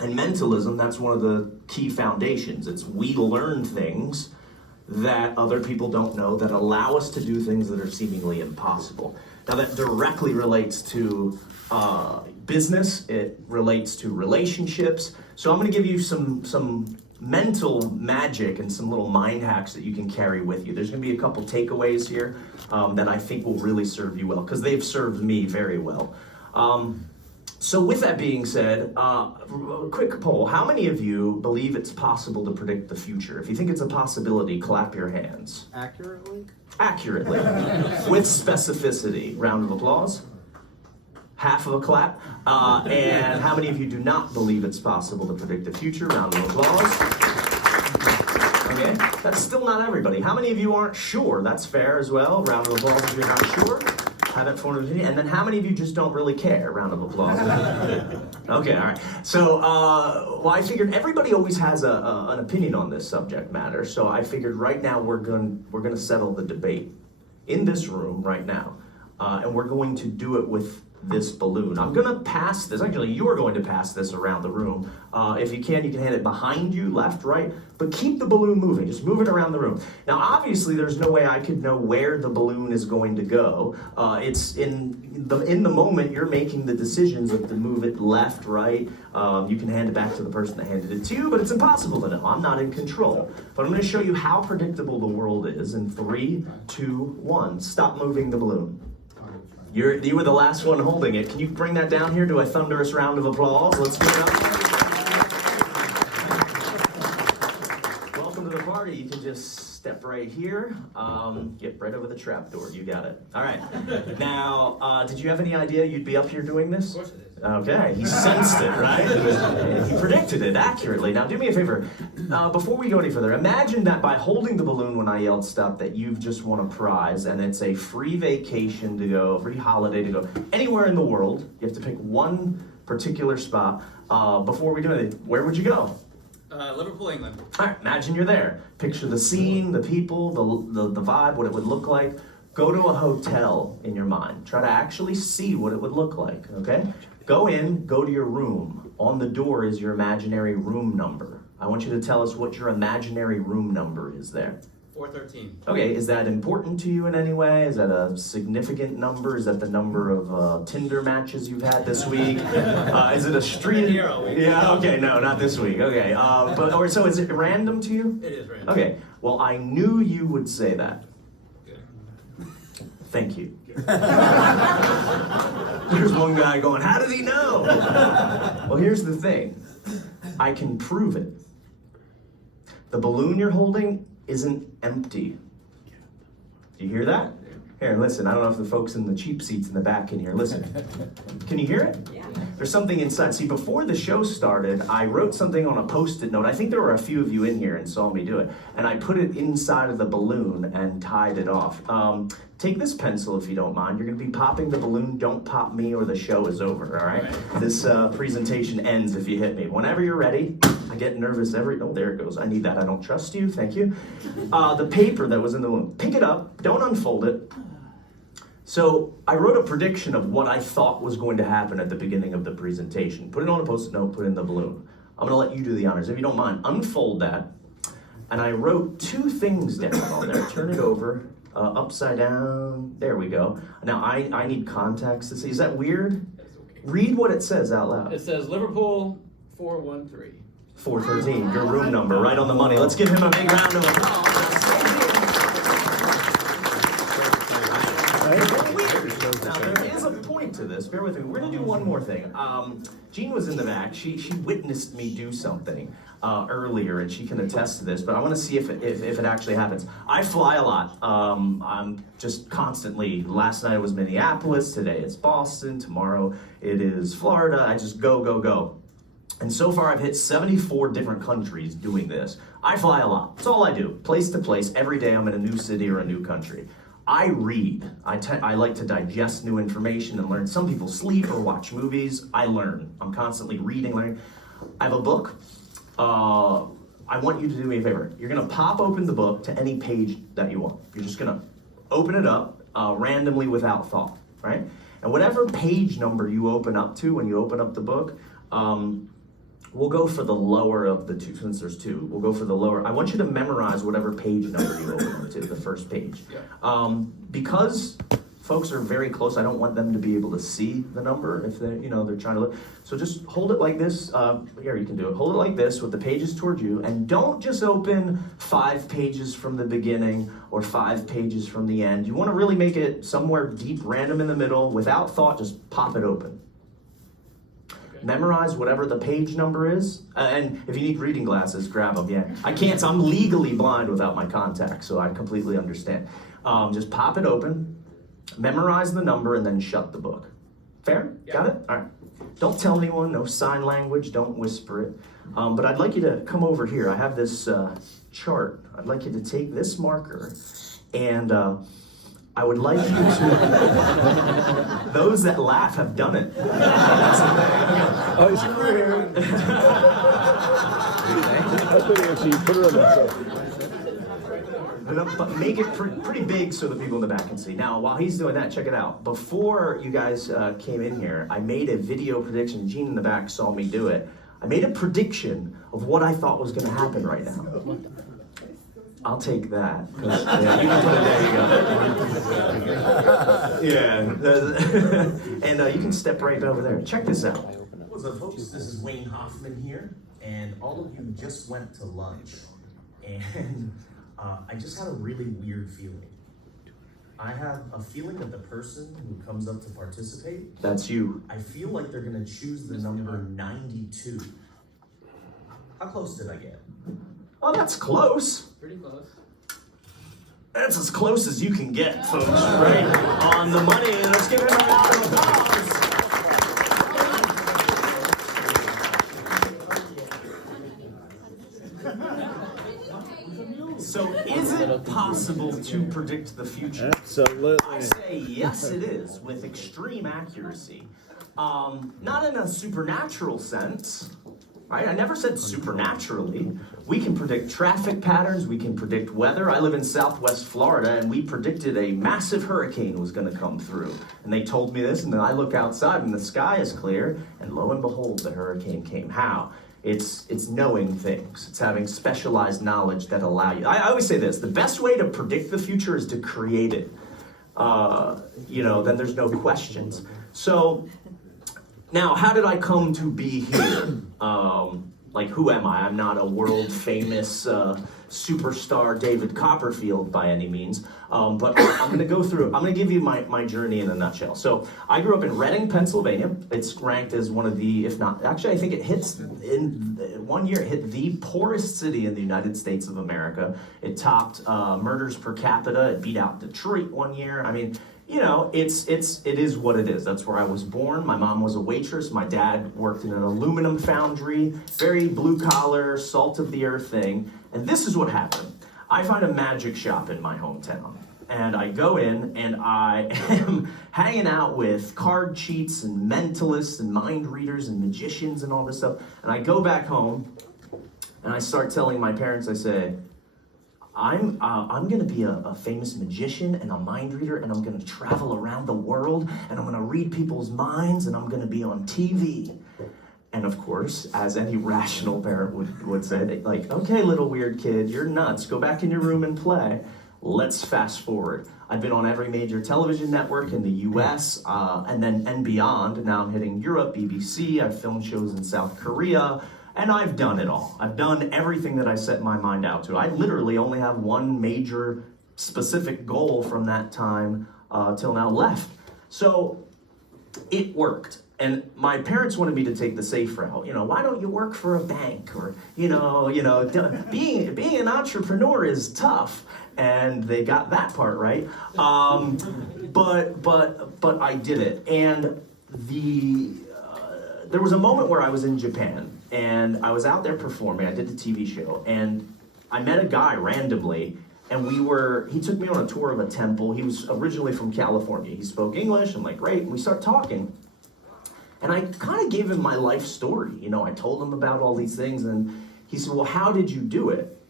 And mentalism, that's one of the key foundations. It's we learn things that other people don't know that allow us to do things that are seemingly impossible. Now that directly relates to business, it relates to relationships. So I'm gonna give you some mental magic and some little mind hacks that you can carry with you. There's gonna be a couple takeaways here that I think will really serve you well, because they've served me very well. So with that being said, quick poll. How many of you believe it's possible to predict the future? If you think it's a possibility, clap your hands. Accurately? Accurately. With specificity. Round of applause. Half of a clap. And how many of you do not believe it's possible to predict the future? Round of applause. Okay, that's still not everybody. How many of you aren't sure? That's fair as well. Round of applause if you're not sure. Haven't formed an opinion. And then how many of you just don't really care? Round of applause. Okay, all right. So, well, I figured everybody always has an opinion on this subject matter. So I figured right now we're gonna settle the debate in this room right now, and we're going to do it with this balloon. I'm gonna pass this. Actually, you are going to pass this around the room. If you can hand it behind you, left, right, but keep the balloon moving. Just move it around the room. Now, obviously, there's no way I could know where the balloon is going to go. It's in the moment you're making the decisions of to move it left, right. You can hand it back to the person that handed it to you, but it's impossible to know. I'm not in control. But I'm going to show you how predictable the world is in 3, 2, 1. Stop moving the balloon. You were the last one holding it. Can you bring that down here to a thunderous round of applause? Let's give it up. Welcome to the party. You can just step right here. Get right over the trap door. You got it. All right. Now, did you have any idea you'd be up here doing this? Of course it is. Okay, he sensed it, right? He predicted it accurately. Now, do me a favor. Before we go any further, imagine that by holding the balloon when I yelled stop, that you've just won a prize, and it's a free vacation to go, free holiday to go anywhere in the world. You have to pick one particular spot. Before we do anything, where would you go? Liverpool, England. All right, imagine you're there. Picture the scene, the people, the vibe, what it would look like. Go to a hotel in your mind. Try to actually see what it would look like, okay? Go in, go to your room. On the door is your imaginary room number. I want you to tell us what your imaginary room number is there. 413. Okay, is that important to you in any way? Is that a significant number? Is that the number of Tinder matches you've had this week? Is it a street? Here all week. Yeah, okay, no, not this week. Okay, so is it random to you? It is random. Okay, well, I knew you would say that. Good. Thank you. There's one guy going, how did he know? Well, here's the thing. I can prove it. The balloon you're holding isn't empty. Do you hear that? Here, listen. I don't know if the folks in the cheap seats in the back can hear. Listen. Can you hear it? Yeah. There's something inside. See, before the show started, I wrote something on a Post-it note. I think there were a few of you in here and saw me do it. And I put it inside of the balloon and tied it off. Take this pencil if you don't mind. You're going to be popping the balloon. Don't pop me or the show is over, all right? This presentation ends if you hit me. Whenever you're ready, I get nervous oh, there it goes. I need that. I don't trust you. Thank you. The paper that was in the balloon. Pick it up. Don't unfold it. So I wrote a prediction of what I thought was going to happen at the beginning of the presentation. Put it on a Post-it note, put it in the balloon. I'm going to let you do the honors. If you don't mind, unfold that. And I wrote 2 things down on there. Turn it over, upside down. There we go. Now I need context to see. Is that weird? That's okay. Read what it says out loud. It says Liverpool 413. 413, your room number, right on the money. Let's give him a big round of applause. Now, there is a point to this. Bear with me. We're going to do one more thing. Jean was in the back. She witnessed me do something earlier, and she can attest to this, but I want to see if it actually happens. I fly a lot. I'm just constantly, last night it was Minneapolis, today it's Boston, tomorrow it is Florida. I just go, go, go. And so far I've hit 74 different countries doing this. I fly a lot. That's all I do. Place to place. Every day I'm in a new city or a new country. I read. I like to digest new information and learn. Some people sleep or watch movies. I learn. I'm constantly reading, learning. I have a book. I want you to do me a favor. You're going to pop open the book to any page that you want. You're just going to open it up randomly without thought, right? And whatever page number you open up to when you open up the book, we'll go for the lower of the two, since there's two. We'll go for the lower. I want you to memorize whatever page number you open to, the first page. Yeah. Because folks are very close, I don't want them to be able to see the number if they're, they're trying to look. So just hold it like this. Here, you can do it. Hold it like this with the pages toward you, and don't just open 5 pages from the beginning or 5 pages from the end. You want to really make it somewhere deep, random in the middle, without thought, just pop it open. Memorize whatever the page number is, and if you need reading glasses, grab them. Yeah, I can't. So I'm legally blind without my contacts, so I completely understand. Just pop it open, memorize the number, and then shut the book. Fair? Yeah. Got it? All right. Don't tell anyone. No sign language. Don't whisper it. But I'd like you to come over here. I have this chart. I'd like you to take this marker, and I would like you to. Those that laugh have done it. Oh, it's weird. I couldn't actually put it on myself. But make it pretty big so the people in the back can see. Now, while he's doing that, check it out. Before you guys came in here, I made a video prediction. Gene in the back saw me do it. I made a prediction of what I thought was going to happen right now. I'll take that. Yeah, you can put it there, you go. Yeah. And you can step right over there. Check this out. What's up, folks? This is Wayne Hoffman here, and all of you just went to lunch. And I just had a really weird feeling. I have a feeling that the person who comes up to participate, that's you. I feel like they're gonna choose the number 92. How close did I get? Oh, that's close. Pretty close. That's as close as you can get, folks, right on the money. And let's give him a round of applause. So is it possible to predict the future? Absolutely. I say yes, it is, with extreme accuracy. Not in a supernatural sense, right? I never said supernaturally. We can predict traffic patterns, we can predict weather. I live in Southwest Florida, and we predicted a massive hurricane was gonna come through. And they told me this, and then I look outside and the sky is clear, and lo and behold, the hurricane came. How? It's knowing things. It's having specialized knowledge that allow you. I always say this, the best way to predict the future is to create it. Then there's no questions. So, now, how did I come to be here? Who am I? I'm not a world famous superstar David Copperfield by any means, but I'm gonna give you my journey in a nutshell. So I grew up in Reading, Pennsylvania. It's ranked as one of the, if not, actually I think it hits, in 1 year it hit the poorest city in the United States of America. It topped murders per capita. It beat out Detroit 1 year. I mean, it is what it is. That's where I was born. My mom was a waitress. My dad worked in an aluminum foundry, very blue collar, salt of the earth thing. And this is what happened. I find a magic shop in my hometown. And I go in and I am hanging out with card cheats and mentalists and mind readers and magicians and all this stuff. And I go back home and I start telling my parents, I say, I'm gonna be a famous magician and a mind reader, and I'm gonna travel around the world, and I'm gonna read people's minds, and I'm gonna be on TV. And of course, as any rational parent would say, okay, little weird kid, you're nuts. Go back in your room and play. Let's fast forward. I've been on every major television network in the US and beyond. Now I'm hitting Europe, BBC. I've filmed shows in South Korea. And I've done it all. I've done everything that I set my mind out to. I literally only have one major specific goal from that time till now left. So it worked. And my parents wanted me to take the safe route. Why don't you work for a bank? Or, being an entrepreneur is tough. And they got that part right. But I did it. And there was a moment where I was in Japan. And I was out there performing. I did the TV show, and I met a guy randomly, and he took me on a tour of a temple. He was originally from California. He spoke English. I'm like, great. And we start talking. And I kind of gave him my life story. I told him about all these things, and he said, well, how did you do it?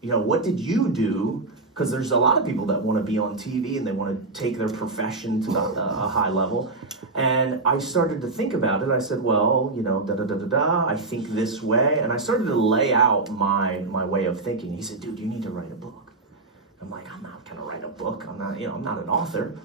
What did you do? because there's a lot of people that want to be on TV and they want to take their profession to a high level. And I started to think about it. I said, well, you know, I think this way. And I started to lay out my way of thinking. He said, dude, you need to write a book. I'm like, I'm not going to write a book. I'm not an author.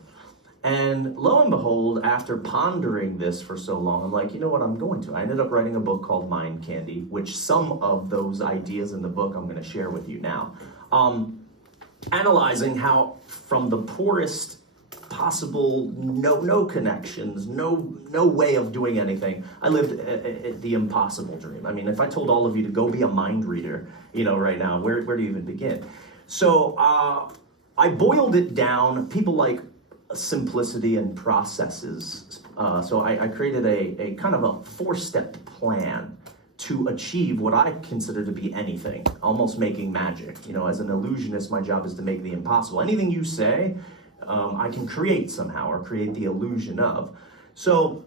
And lo and behold, after pondering this for so long, I'm like, you know what, I'm going to. I ended up writing a book called Mind Candy, which some of those ideas in the book I'm going to share with you now. Analyzing how from the poorest possible, no connections, no way of doing anything, I lived the impossible dream. I mean, if I told all of you to go be a mind reader, you know, right now, where do you even begin? So I boiled it down. People like simplicity and processes. So I created a kind of a 4-step plan to achieve what I consider to be anything, almost making magic. You know, as an illusionist, my job is to make the impossible. Anything you say, I can create somehow, or create the illusion of. So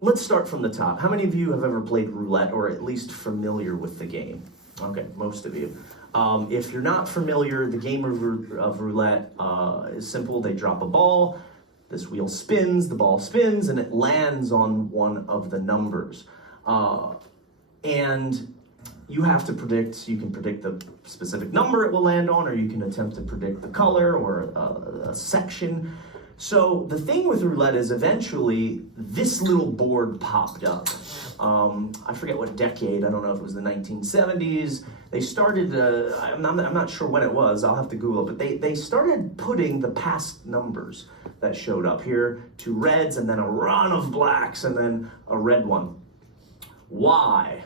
let's start from the top. How many of you have ever played roulette, or at least familiar with the game? Okay, most of you. If you're not familiar, the game of roulette is simple. They drop a ball, this wheel spins, the ball spins, and it lands on one of the numbers. And you have to predict, you can predict the specific number it will land on, or you can attempt to predict the color or a section. So the thing with roulette is eventually this little board popped up. I forget what decade, I don't know if it was the 1970s. They started, I'm not sure when it was, I'll have to Google it, but they started putting the past numbers that showed up here, 2 reds and then a run of blacks and then a red one. Why?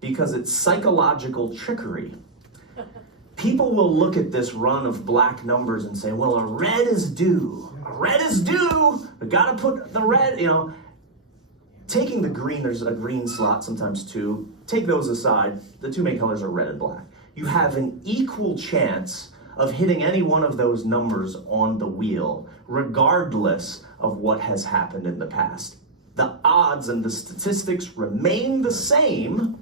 Because it's psychological trickery. People will look at this run of black numbers and say, well, a red is due. A red is due. We gotta put the red, you know. Taking the green, there's a green slot, sometimes 2. Take those aside. The 2 main colors are red and black. You have an equal chance of hitting any one of those numbers on the wheel, regardless of what has happened in the past. The odds and the statistics remain the same,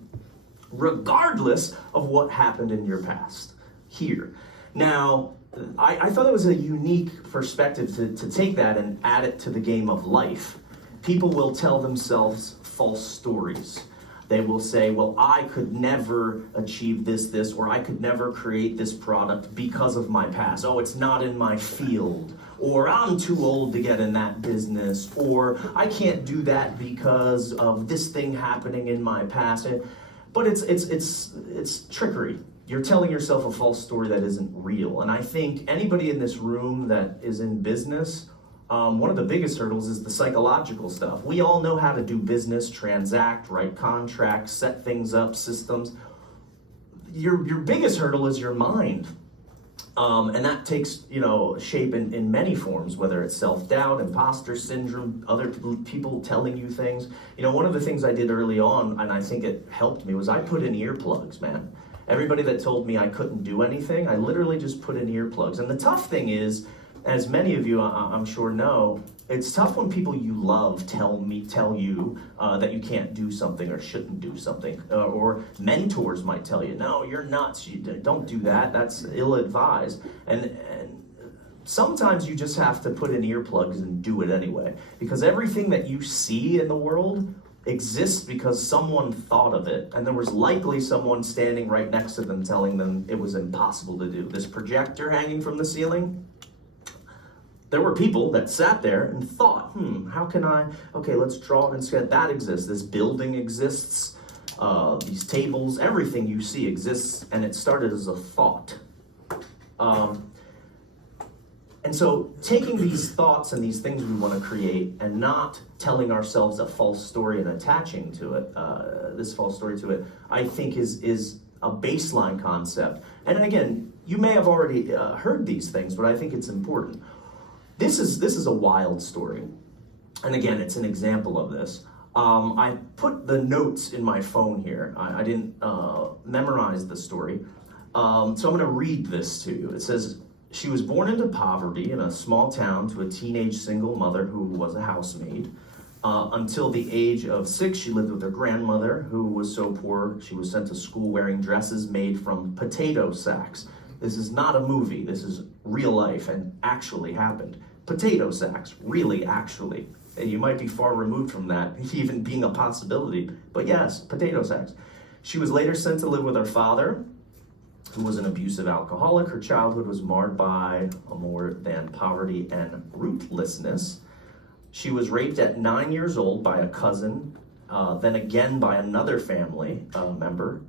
regardless of what happened in your past here. Now, I thought it was a unique perspective to take that and add it to the game of life. People will tell themselves false stories. They will say, well, I could never achieve this, or I could never create this product because of my past. Oh, it's not in my field. Or I'm too old to get in that business. Or I can't do that because of this thing happening in my past. But it's trickery. You're telling yourself a false story that isn't real. And I think anybody in this room that is in business, one of the biggest hurdles is the psychological stuff. We all know how to do business, transact, write contracts, set things up, systems. Your biggest hurdle is your mind. And that takes, you know, shape in many forms, whether it's self-doubt, imposter syndrome, other people telling you things. You know, one of the things I did early on, and I think it helped me, was I put in earplugs, man. Everybody that told me I couldn't do anything, I literally just put in earplugs. And the tough thing is, as many of you I'm sure know, it's tough when people you love tell you that you can't do something or shouldn't do something, or mentors might tell you, no, you're nuts, don't do that, that's ill-advised. And sometimes you just have to put in earplugs and do it anyway, because everything that you see in the world exists because someone thought of it, and there was likely someone standing right next to them telling them it was impossible to do. This projector hanging from the ceiling, there were people that sat there and thought, how can okay, let's draw it and sketch. That exists. This building exists. These tables, everything you see exists, and it started as a thought. And so taking these thoughts and these things we want to create and not telling ourselves a false story and attaching to it, this false story to it, I think is a baseline concept. And again, you may have already heard these things, but I think it's important. This is a wild story. And again, it's an example of this. I put the notes in my phone here. I didn't memorize the story. So I'm going to read this to you. It says, she was born into poverty in a small town to a teenage single mother who was a housemaid. Until the age of 6, she lived with her grandmother, who was so poor she was sent to school wearing dresses made from potato sacks. This is not a movie, this is real life and actually happened. Potato sacks, really, actually. And you might be far removed from that, even being a possibility. But yes, potato sacks. She was later sent to live with her father, who was an abusive alcoholic. Her childhood was marred by more than poverty and rootlessness. She was raped at 9 years old by a cousin, then again by another family member,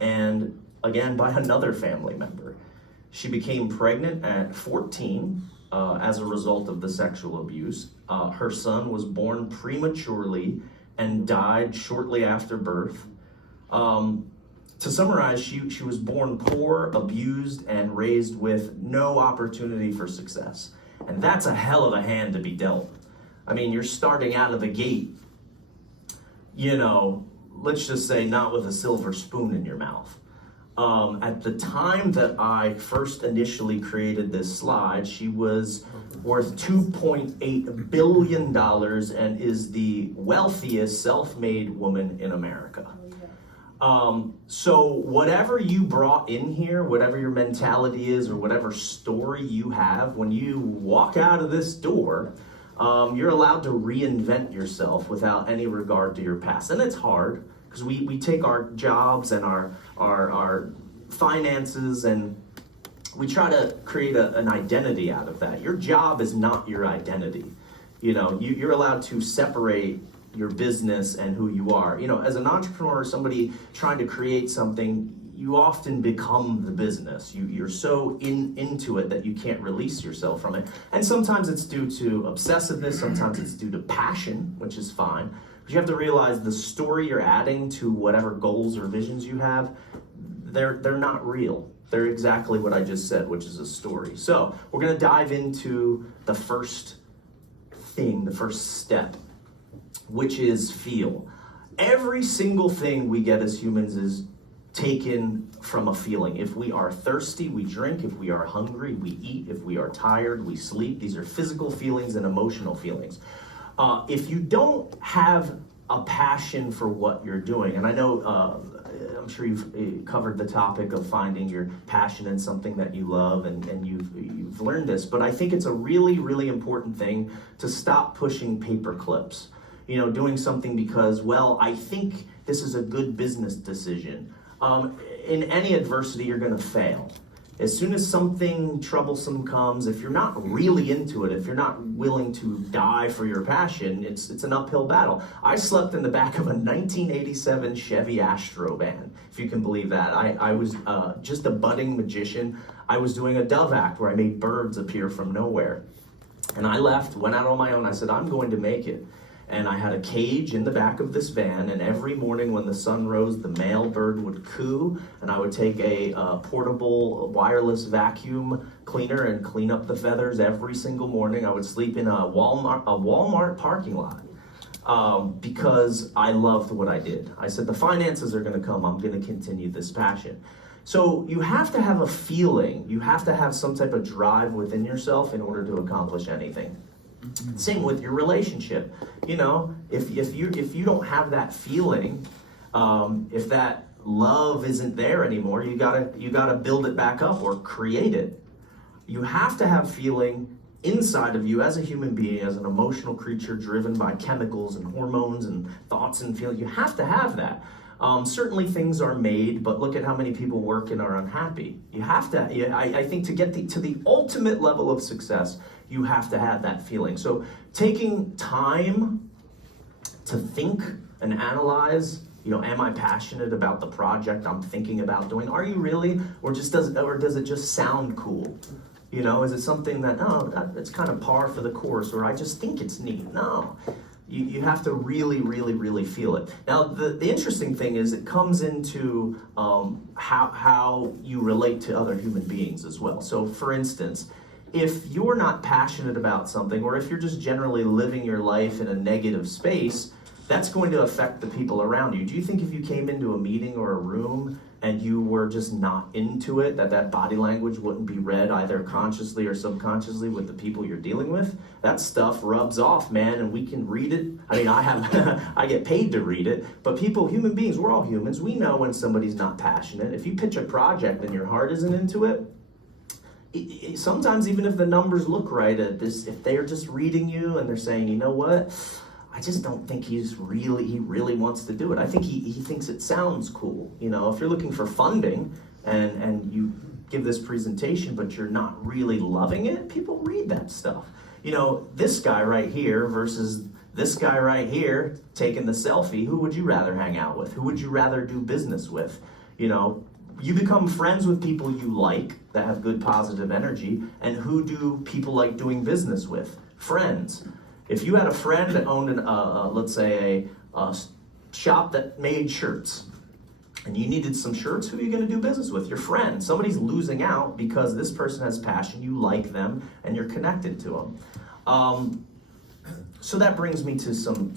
and again by another family member. She became pregnant at 14 as a result of the sexual abuse. Her son was born prematurely and died shortly after birth. To summarize, she was born poor, abused, and raised with no opportunity for success. And that's a hell of a hand to be dealt. I mean, you're starting out of the gate, let's just say not with a silver spoon in your mouth. At the time that I first initially created this slide, she was worth $2.8 billion and is the wealthiest self-made woman in America. So whatever you brought in here, whatever your mentality is, or whatever story you have, when you walk out of this door, you're allowed to reinvent yourself without any regard to your past. And it's hard, because we take our jobs and our finances and we try to create an identity out of that. Your job is not your identity. You're allowed to separate your business and who you are. As an entrepreneur, somebody trying to create something, you often become the business. You're so into it that you can't release yourself from it. And sometimes it's due to obsessiveness, sometimes it's due to passion, which is fine. But you have to realize the story you're adding to whatever goals or visions you have, they're not real. They're exactly what I just said, which is a story. So we're gonna dive into the first thing, the first step, which is feel. Every single thing we get as humans is taken from a feeling. If we are thirsty, we drink. If we are hungry, we eat. If we are tired, we sleep. These are physical feelings and emotional feelings. If you don't have a passion for what you're doing, and I know, I'm sure you've covered the topic of finding your passion in something that you love, and you've learned this, but I think it's a really, really important thing to stop pushing paper clips. Doing something because, I think this is a good business decision. In any adversity, you're going to fail. As soon as something troublesome comes, if you're not really into it, if you're not willing to die for your passion, it's an uphill battle. I slept in the back of a 1987 Chevy Astro van, if you can believe that. I was just a budding magician. I was doing a dove act where I made birds appear from nowhere. And I left, went out on my own. I said, I'm going to make it. And I had a cage in the back of this van, and every morning when the sun rose, the male bird would coo, and I would take a portable wireless vacuum cleaner and clean up the feathers every single morning. I would sleep in a Walmart parking lot because I loved what I did. I said, the finances are going to come. I'm going to continue this passion. So you have to have a feeling. You have to have some type of drive within yourself in order to accomplish anything. Same with your relationship. If you don't have that feeling, if that love isn't there anymore, you gotta build it back up or create it. You have to have feeling inside of you as a human being, as an emotional creature driven by chemicals and hormones and thoughts and feelings. You have to have that. Certainly things are made, but look at how many people work and are unhappy. You have to, I think to get to the ultimate level of success, you have to have that feeling. So taking time to think and analyze, am I passionate about the project I'm thinking about doing? Are you really? Or does it just sound cool? Is it something that, it's kind of par for the course, or I just think it's neat? No. You have to really, really, really feel it. Now, the interesting thing is it comes into how you relate to other human beings as well. So, for instance, if you're not passionate about something, or if you're just generally living your life in a negative space, that's going to affect the people around you. Do you think if you came into a meeting or a room and you were just not into it, that body language wouldn't be read either consciously or subconsciously with the people you're dealing with, that stuff rubs off, man, and we can read it. I mean, I get paid to read it, but human beings, we're all humans. We know when somebody's not passionate. If you pitch a project and your heart isn't into it, sometimes even if the numbers look right, if they're just reading you and they're saying, you know what, I just don't think he really wants to do it. I think he thinks it sounds cool. You know, if you're looking for funding and you give this presentation, but you're not really loving it, people read that stuff. You know, this guy right here versus this guy right here taking the selfie, who would you rather hang out with? Who would you rather do business with? You know, you become friends with people you like that have good positive energy, and who do people like doing business with? Friends. If you had a friend that owned let's say a shop that made shirts, and you needed some shirts, who are you going to do business with? Your friend. Somebody's losing out because this person has passion, you like them, and you're connected to them. So that brings me to some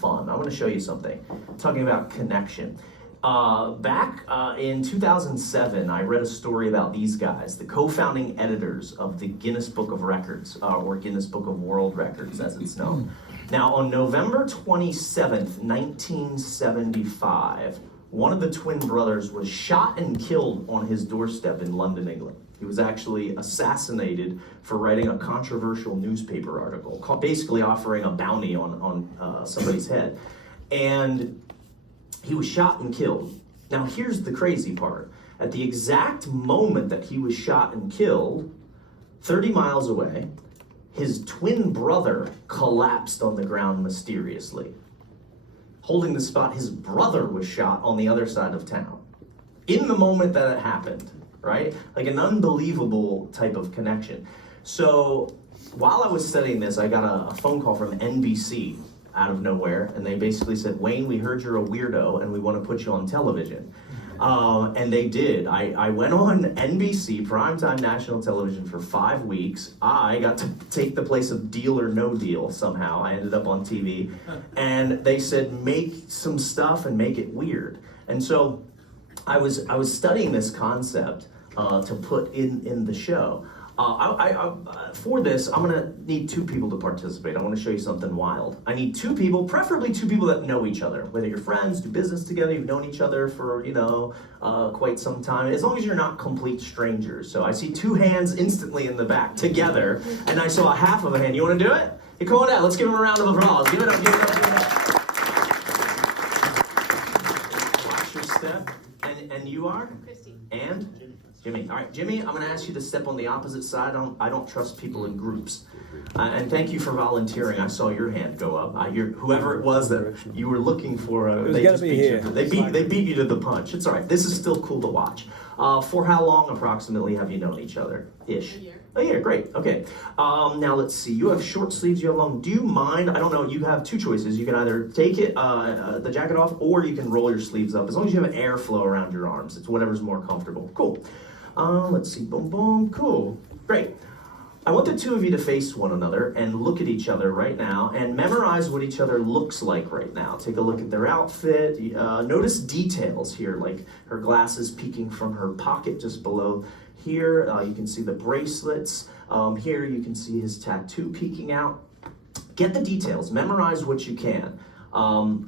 fun. I want to show you something. Talking about connection. Back in 2007, I read a story about these guys, the co-founding editors of the Guinness Book of Records, or Guinness Book of World Records, as it's known. Now, on November 27th, 1975, one of the twin brothers was shot and killed on his doorstep in London, England. He was actually assassinated for writing a controversial newspaper article, basically offering a bounty on somebody's head. And he was shot and killed. Now here's the crazy part. At the exact moment that he was shot and killed, 30 miles away, his twin brother collapsed on the ground mysteriously. Holding the spot, his brother was shot on the other side of town. In the moment that it happened, right? Like an unbelievable type of connection. So while I was studying this, I got a phone call from NBC out of nowhere, and they basically said, Wayne, we heard you're a weirdo and we want to put you on television. And they did. I went on NBC, primetime national television, for 5 weeks. I got to take the place of Deal or No Deal somehow. I ended up on TV. And they said, make some stuff and make it weird. And so I was studying this concept to put in the show. For this, I'm gonna need 2 people to participate. I want to show you something wild. I need 2 people, preferably 2 people that know each other. Whether you're friends, do business together, you've known each other for, quite some time. As long as you're not complete strangers. So I see 2 hands instantly in the back together, and I saw a half of a hand. You want to do it? Hey, come on out. Let's give him a round of applause. Give it up, give it up, give it up. Watch your step. And you are? Christy. And? Jimmy. All right, Jimmy, I'm going to ask you to step on the opposite side. I don't trust people in groups. And thank you for volunteering. I saw your hand go up. Whoever it was that you were looking for, they just beat you. They beat you to the punch. It's all right. This is still cool to watch. For how long approximately have you known each other? Ish. A year. A year, great. Okay. Now let's see. You have short sleeves. You have long. Do you mind? I don't know. You have 2 choices. You can either take the jacket off, or you can roll your sleeves up. As long as you have airflow around your arms. It's whatever's more comfortable. Cool. Let's see, boom, boom, cool, great. I want the 2 of you to face one another and look at each other right now and memorize what each other looks like right now. Take a look at their outfit. Notice details here, like her glasses peeking from her pocket just below here. You can see the bracelets. Here you can see his tattoo peeking out. Get the details, memorize what you can.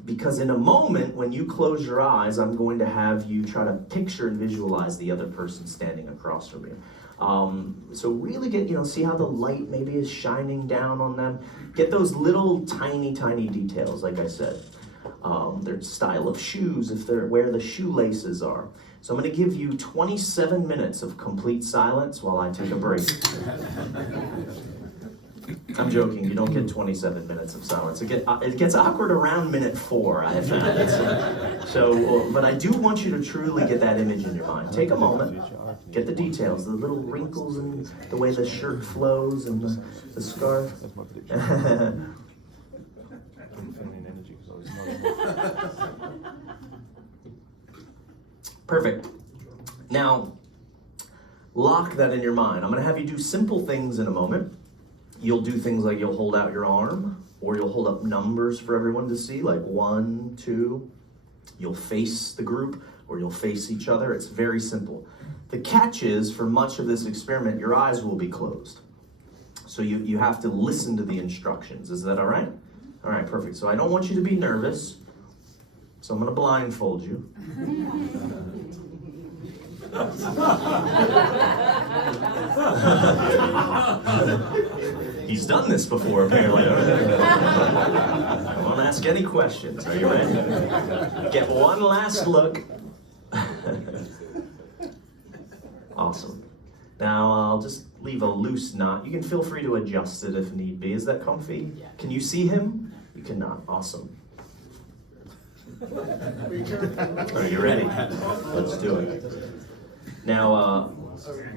Because in a moment, when you close your eyes, I'm going to have you try to picture and visualize the other person standing across from you. So really get, see how the light maybe is shining down on them. Get those little tiny details, like I said. Their style of shoes, where the shoelaces are. So I'm going to give you 27 minutes of complete silence while I take a break. I'm joking, you don't get 27 minutes of silence. It gets awkward around minute 4, I have found. But I do want you to truly get that image in your mind. Take a moment, get the details, the little wrinkles and the way the shirt flows and the scarf. Perfect. Now, lock that in your mind. I'm going to have you do simple things in a moment. You'll do things like you'll hold out your arm, or you'll hold up numbers for everyone to see, like 1, 2. You'll face the group, or you'll face each other. It's very simple. The catch is, for much of this experiment, your eyes will be closed. So you have to listen to the instructions. Is that all right? All right, perfect. So I don't want you to be nervous. So I'm going to blindfold you. He's done this before, apparently. I won't ask any questions. Are you ready? Get one last look. Awesome. Now I'll just leave a loose knot. You can feel free to adjust it if need be. Is that comfy? Yeah. Can you see him? You cannot. Awesome. Are you ready? Let's do it. Now,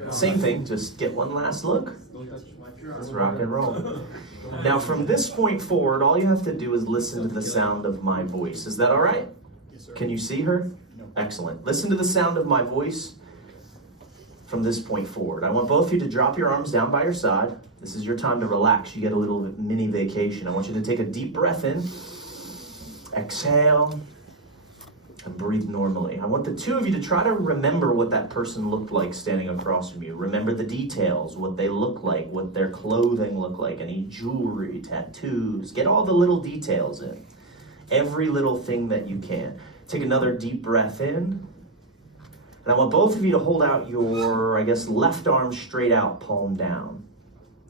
same thing, just get one last look. Let's rock and roll. Now, from this point forward, all you have to do is listen to the sound of my voice. Is that all right? Yes, sir. Can you see her? No. Excellent. Listen to the sound of my voice from this point forward. I want both of you to drop your arms down by your side. This is your time to relax. You get a little mini vacation. I want you to take a deep breath in. Exhale. And breathe normally. I want the two of you to try to remember what that person looked like standing across from you. Remember the details, what they look like, what their clothing looked like, any jewelry, tattoos. Get all the little details in. Every little thing that you can. Take another deep breath in. And I want both of you to hold out your, left arm straight out, palm down.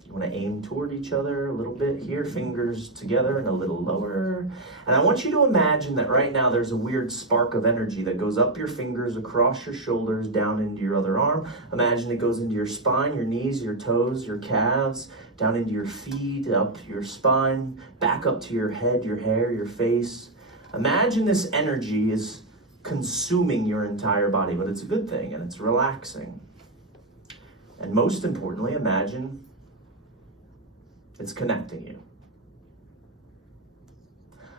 You want to aim toward each other a little bit here, fingers together and a little lower. And I want you to imagine that right now there's a weird spark of energy that goes up your fingers, across your shoulders, down into your other arm. Imagine it goes into your spine, your knees, your toes, your calves, down into your feet, up your spine, back up to your head, your hair, your face. Imagine this energy is consuming your entire body, but it's a good thing and it's relaxing. And most importantly, imagine it's connecting you.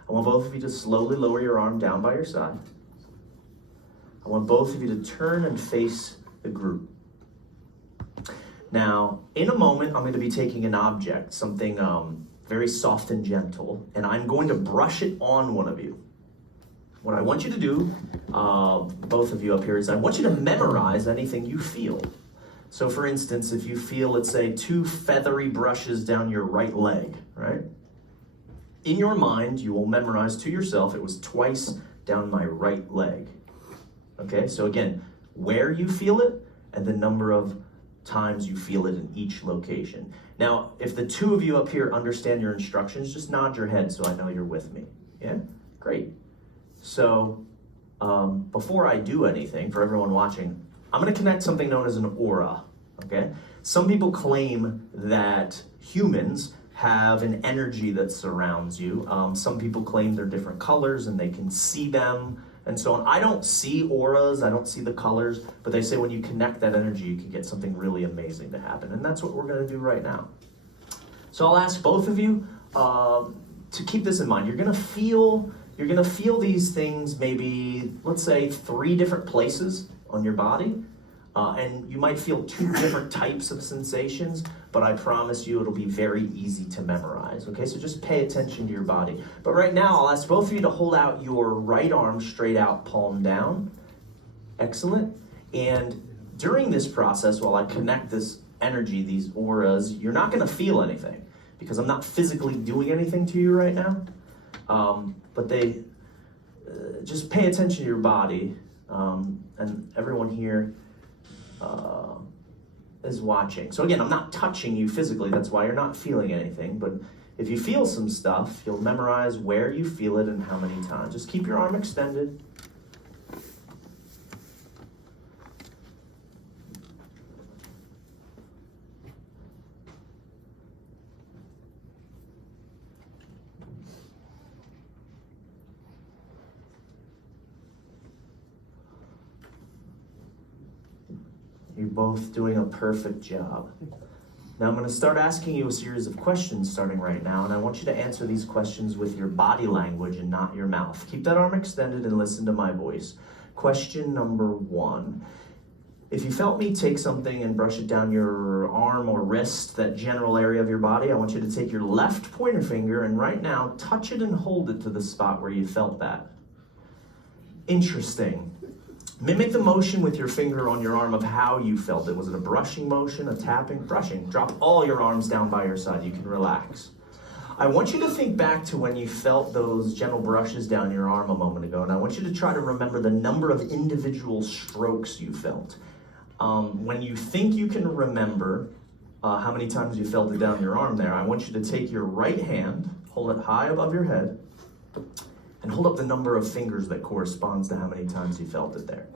I want both of you to slowly lower your arm down by your side. I want both of you to turn and face the group. Now, in a moment, I'm going to be taking an object, something very soft and gentle, and I'm going to brush it on one of you. What I want you to do, both of you up here, is I want you to memorize anything you feel. So for instance, if you feel, let's say, 2 feathery brushes down your right leg, right? In your mind, you will memorize to yourself, it was twice down my right leg. Okay, so again, where you feel it and the number of times you feel it in each location. Now, if the two of you up here understand your instructions, just nod your head so I know you're with me. Yeah? Great. So, before I do anything, for everyone watching, I'm going to connect something known as an aura, okay? Some people claim that humans have an energy that surrounds you. Some people claim they're different colors and they can see them and so on. I don't see auras, I don't see the colors, but they say when you connect that energy, you can get something really amazing to happen. And that's what we're going to do right now. So I'll ask both of you to keep this in mind. You're going to feel these things maybe, let's say, 3 different places on your body, and you might feel 2 different types of sensations, but I promise you it'll be very easy to memorize, okay? So just pay attention to your body. But right now, I'll ask both of you to hold out your right arm straight out, palm down. Excellent. And during this process, while I connect this energy, these auras, you're not gonna feel anything, because I'm not physically doing anything to you right now, but just pay attention to your body. And everyone here is watching. So again, I'm not touching you physically, that's why you're not feeling anything, but if you feel some stuff, you'll memorize where you feel it and how many times. Just keep your arm extended. You're both doing a perfect job. Now I'm going to start asking you a series of questions starting right now, and I want you to answer these questions with your body language and not your mouth. Keep that arm extended and listen to my voice. Question number 1. If you felt me take something and brush it down your arm or wrist, that general area of your body, I want you to take your left pointer finger and right now touch it and hold it to the spot where you felt that. Interesting. Mimic the motion with your finger on your arm of how you felt it. Was it a brushing motion, a tapping? Brushing. Drop all your arms down by your side. You can relax. I want you to think back to when you felt those gentle brushes down your arm a moment ago, and I want you to try to remember the number of individual strokes you felt. When you think you can remember how many times you felt it down your arm there, I want you to take your right hand, hold it high above your head, and hold up the number of fingers that corresponds to how many times you felt it there.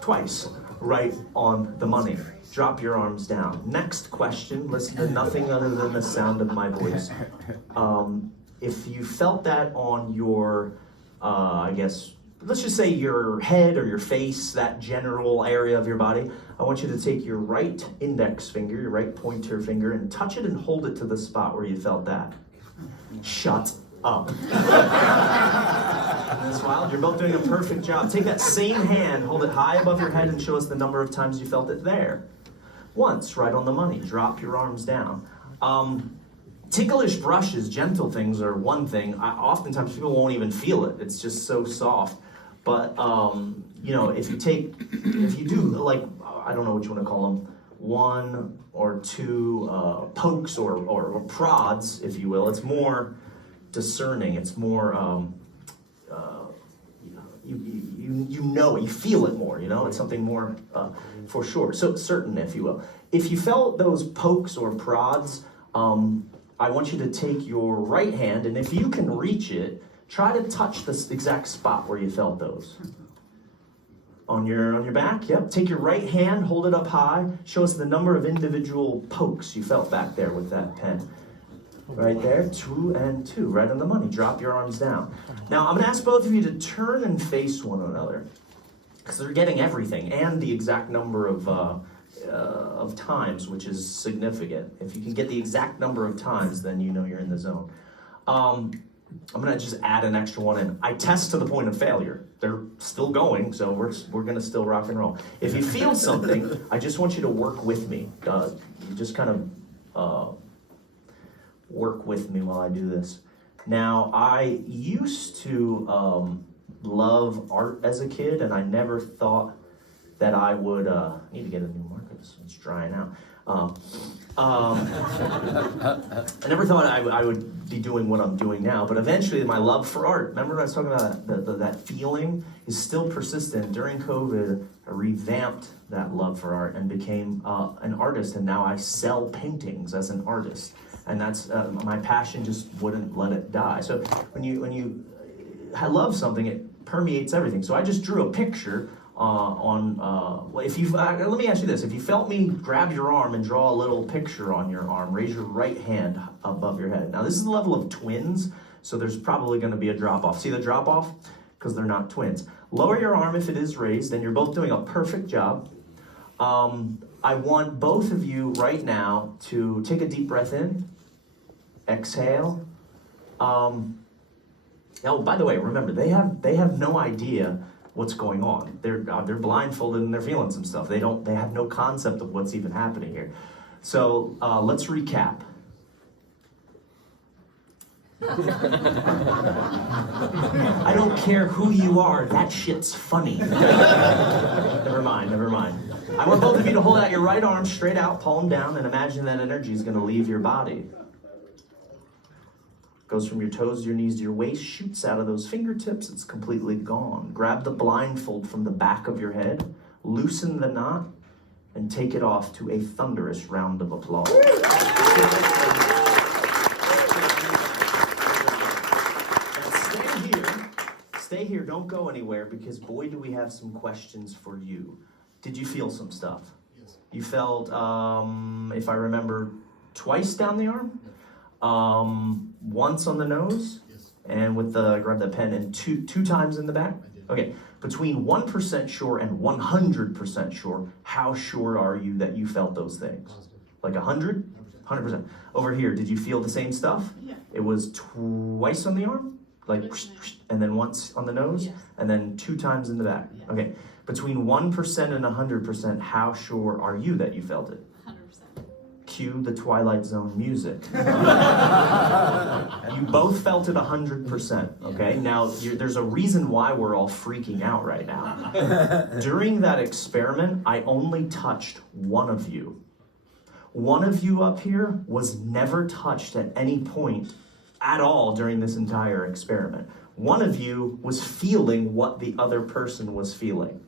Twice, right on the money. Drop your arms down. Next question, listen to nothing other than the sound of my voice. If you felt that on your, I guess, let's just say your head or your face, that general area of your body, I want you to take your right index finger, your right pointer finger, and touch it and hold it to the spot where you felt that. Shut up. That's wild. You're both doing a perfect job. Take that same hand, hold it high above your head, and show us the number of times you felt it there. Once, right on the money. Drop your arms down. Ticklish brushes, gentle things are one thing. Oftentimes people won't even feel it. It's just so soft. But, you know, if you do, like, I don't know what you want to call them, 1 or 2 pokes or prods, if you will, it's more discerning. It's more, you know, you feel it more, you know, it's something more for sure. So certain, if you will. If you felt those pokes or prods, I want you to take your right hand, and if you can reach it, try to touch this exact spot where you felt those. On your back, yep. Take your right hand, hold it up high, show us the number of individual pokes you felt back there with that pen. Right there, 2 and 2, right on the money. Drop your arms down. Now, I'm going to ask both of you to turn and face one another, because they're getting everything, and the exact number of times, which is significant. If you can get the exact number of times, then you know you're in the zone. I'm going to just add an extra one in. I test to the point of failure. They're still going, so we're going to still rock and roll. If you feel something, I just want you to work with me. You just kind of work with me while I do this. Now, I used to love art as a kid, and I never thought that I would, I need to get a new marker, it's drying out. I never thought I would be doing what I'm doing now, but eventually my love for art, remember what I was talking about, that feeling is still persistent. During COVID, I revamped that love for art and became an artist, and now I sell paintings as an artist. And that's, my passion just wouldn't let it die. So when you love something, it permeates everything. So I just drew a picture let me ask you this. If you felt me grab your arm and draw a little picture on your arm, raise your right hand above your head. Now this is the level of twins, so there's probably going to be a drop-off. See the drop-off? Because they're not twins. Lower your arm if it is raised, and you're both doing a perfect job. I want both of you right now to take a deep breath in, exhale. Oh, by the way, remember, they have no idea what's going on. They're blindfolded and they're feeling some stuff. They have no concept of what's even happening here. So let's recap. I don't care who you are, that shit's funny. Never mind. I want both of you to hold out your right arm straight out, palm down, and imagine that energy is going to leave your body. Goes from your toes to your knees to your waist, shoots out of those fingertips, it's completely gone. Grab the blindfold from the back of your head, loosen the knot, and take it off to a thunderous round of applause. Stay here, don't go anywhere, because boy, do we have some questions for you. Did you feel some stuff? Yes. You felt, if I remember, twice down the arm? Once on the nose? Yes. And with the, grab the pen, and two times in the back? I did. Okay, between 1% sure and 100% sure, how sure are you that you felt those things? Positive. Like 100? 100%. Over here, did you feel the same stuff? Yeah. It was twice on the arm? Like, and then once on the nose? Yes. And then 2 times in the back? Yeah. Okay, between 1% and 100%, how sure are you that you felt it? 100%. Cue the Twilight Zone music. You both felt it 100%, okay? Now, there's a reason why we're all freaking out right now. During that experiment, I only touched one of you. One of you up here was never touched at any point at all during this entire experiment. One of you was feeling what the other person was feeling.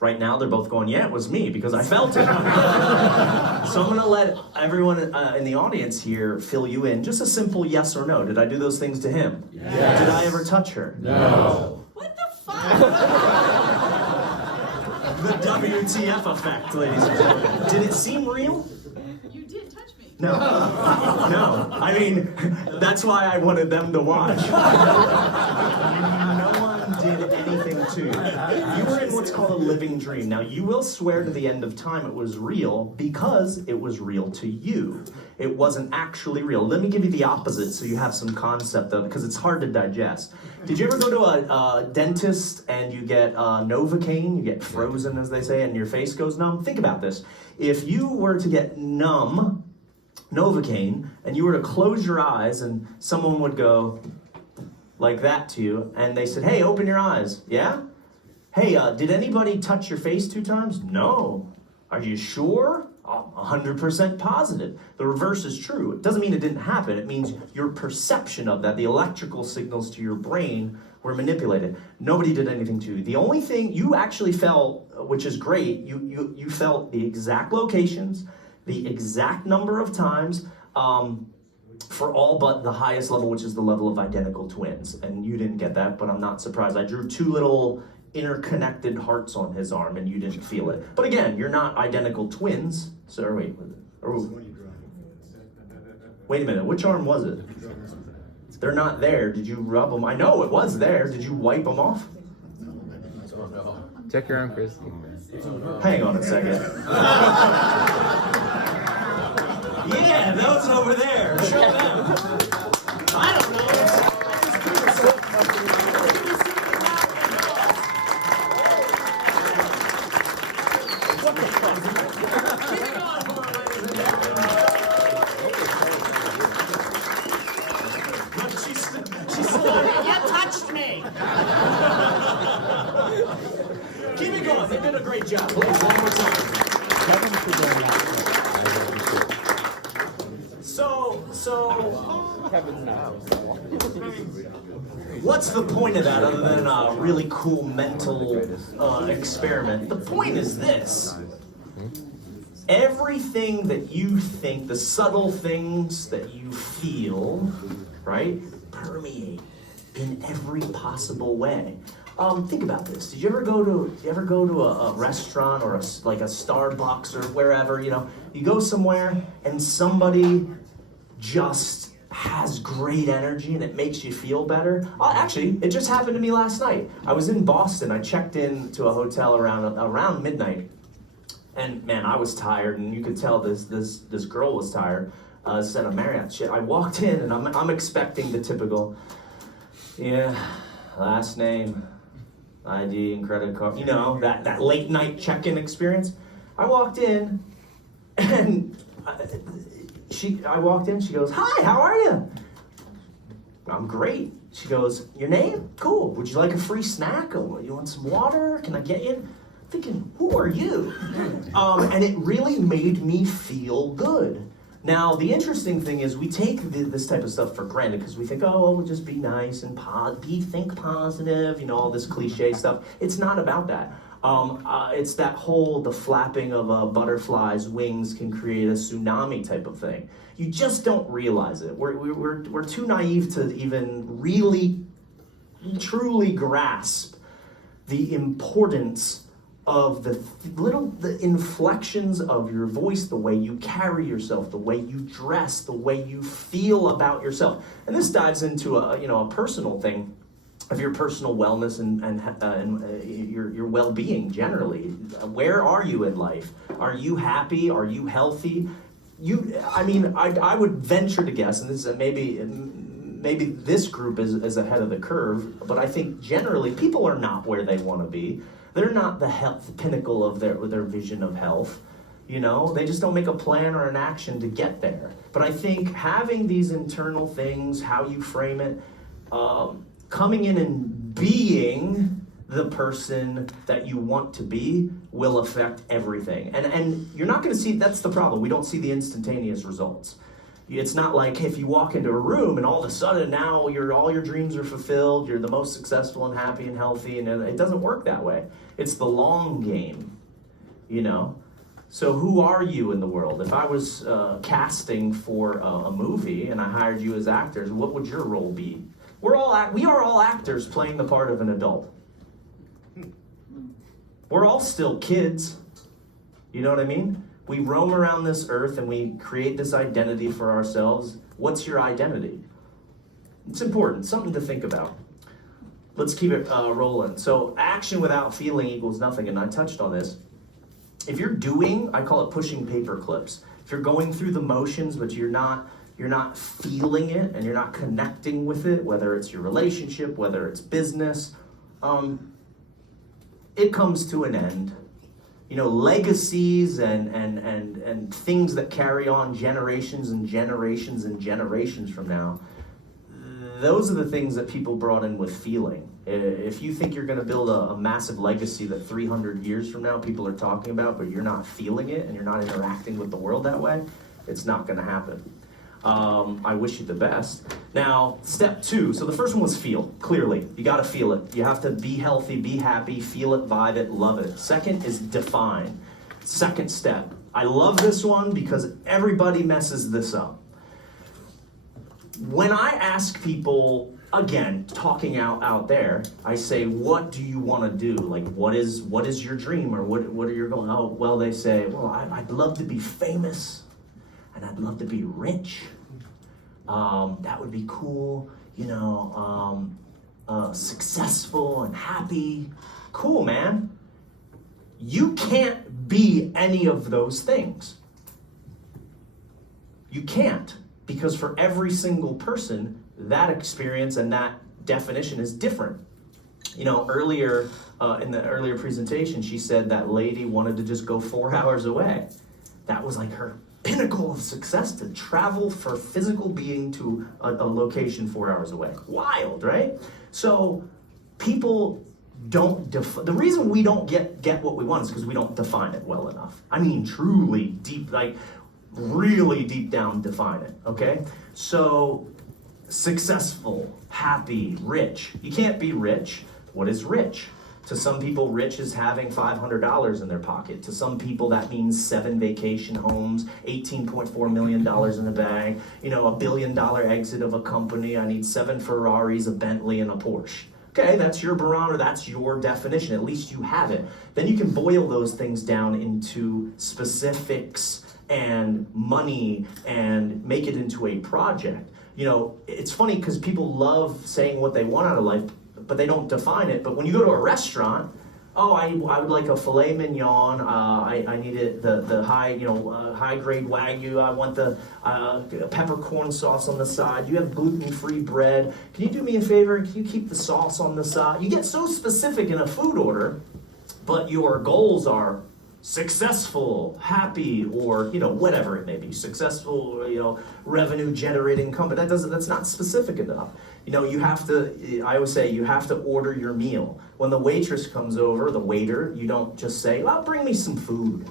Right now, they're both going, yeah, it was me, because I felt it. So I'm going to let everyone in the audience here fill you in. Just a simple yes or no. Did I do those things to him? Yes. Did I ever touch her? No. What the fuck? The WTF effect, ladies and gentlemen. Did it seem real? You did touch me. No. No. I mean, that's why I wanted them to watch. No one did anything to you. You were in what's called a living dream. Now, you will swear to the end of time it was real because it was real to you. It wasn't actually real. Let me give you the opposite so you have some concept of it, because it's hard to digest. Did you ever go to a dentist and you get Novocaine, you get frozen, as they say, and your face goes numb? Think about this. If you were to get Novocaine, and you were to close your eyes and someone would go like that to you, and they said, hey, open your eyes. Yeah? Hey, did anybody touch your face 2 times? No. Are you sure? 100% positive. The reverse is true. It doesn't mean it didn't happen. It means your perception of that, the electrical signals to your brain were manipulated. Nobody did anything to you. The only thing you actually felt, which is great, you felt the exact locations, the exact number of times, for all but the highest level, which is the level of identical twins. And you didn't get that, but I'm not surprised. I drew 2 little interconnected hearts on his arm, and you didn't feel it. But again, you're not identical twins. So wait a minute, which arm was it? They're not there. Did you rub them? I know it was there. Did you wipe them off? Check your arm, Chris. Hang on a second. Yeah, those over there. Show them. I don't know. What the fuck? Keep going, ladies and gentlemen. She's you touched me. Keep it going. They did a great job. Please, one more time. What's the point of that other than a really cool mental experiment? The point is this. Everything that you think, the subtle things that you feel, right, permeate in every possible way. Think about this. Did you ever go to a restaurant or like a Starbucks or wherever, you go somewhere and somebody just has great energy and it makes you feel better? Actually, it just happened to me last night. I was in Boston. I checked in to a hotel around midnight. And man, I was tired, and you could tell this girl was tired. Said a Marriott shit. I walked in and I'm expecting the typical, yeah, last name, ID and credit card, that late night check-in experience. I walked in and she goes, hi, how are you? I'm great. She goes, your name? Cool. Would you like a free snack? Or you want some water? Can I get you? I'm thinking, who are you? And it really made me feel good. Now, the interesting thing is we take this type of stuff for granted because we think, we'll just be nice and think positive, all this cliche stuff. It's not about that. It's that the flapping of a butterfly's wings can create a tsunami type of thing. You just don't realize it. We're too naive to even really, truly grasp the importance of the inflections of your voice, the way you carry yourself, the way you dress, the way you feel about yourself. And this dives into a personal thing of your personal wellness and your well-being generally. Where are you in life? Are you happy? Are you healthy? I would venture to guess, and this is maybe this group is ahead of the curve, but I think generally people are not where they want to be. They're not the pinnacle of their vision of health. You know, they just don't make a plan or an action to get there. But I think having these internal things, how you frame it, coming in and being the person that you want to be will affect everything. And you're not going to see, that's the problem. We don't see the instantaneous results. It's not like if you walk into a room and all of a sudden now all your dreams are fulfilled, you're the most successful and happy and healthy, and it doesn't work that way. It's the long game, you know? So who are you in the world? If I was casting for a movie and I hired you as actors, what would your role be? We are all actors playing the part of an adult. We're all still kids. You know what I mean? We roam around this earth and we create this identity for ourselves. What's your identity? It's important, something to think about. Let's keep it rolling. So action without feeling equals nothing, and I touched on this. If you're doing, I call it pushing paper clips. If you're going through the motions, but you're not feeling it and you're not connecting with it, whether it's your relationship, whether it's business, it comes to an end. You know, legacies and things that carry on generations and generations and generations from now, those are the things that people brought in with feeling. If you think you're going to build a massive legacy that 300 years from now people are talking about, but you're not feeling it and you're not interacting with the world that way, it's not going to happen. I wish you the best. Now, step 2. So the first one was feel, clearly. You got to feel it. You have to be healthy, be happy, feel it, vibe it, love it. Second is define. Second step. I love this one because everybody messes this up. When I ask people, again, talking out there, I say, what do you want to do? Like, what is your dream? Or what are your goals? Oh, well, they say, well, I'd love to be famous. And I'd love to be rich. That would be cool, you know, successful and happy. Cool, man. You can't be any of those things. You can't, because for every single person, that experience and that definition is different. You know, earlier, in the earlier presentation, she said that lady wanted to just go 4 hours away. That was like her pinnacle of success, to travel for physical being to a location 4 hours away. Wild, right? So people don't the reason we don't get what we want is because we don't define it well enough. I mean, truly deep, like really deep down define it, okay? So successful, happy, rich. You can't be rich. What is rich? To some people, rich is having $500 in their pocket. To some people, that means 7 vacation homes, $18.4 million in the bank, you know, $1 billion exit of a company. I need 7 Ferraris, a Bentley, and a Porsche. Okay, that's your barometer, that's your definition. At least you have it. Then you can boil those things down into specifics and money and make it into a project. You know, it's funny because people love saying what they want out of life, but they don't define it. But when you go to a restaurant, oh, I would like a filet mignon. I need it the high, you know, high grade Wagyu. I want the peppercorn sauce on the side. You have gluten-free bread. Can you do me a favor? Can you keep the sauce on the side? You get so specific in a food order, but your goals are successful, happy, or, you know, whatever it may be. Successful, you know, revenue generating company. That's not specific enough. You know, you have to, I always say, you have to order your meal. When the waitress comes over, the waiter, you don't just say, well, bring me some food.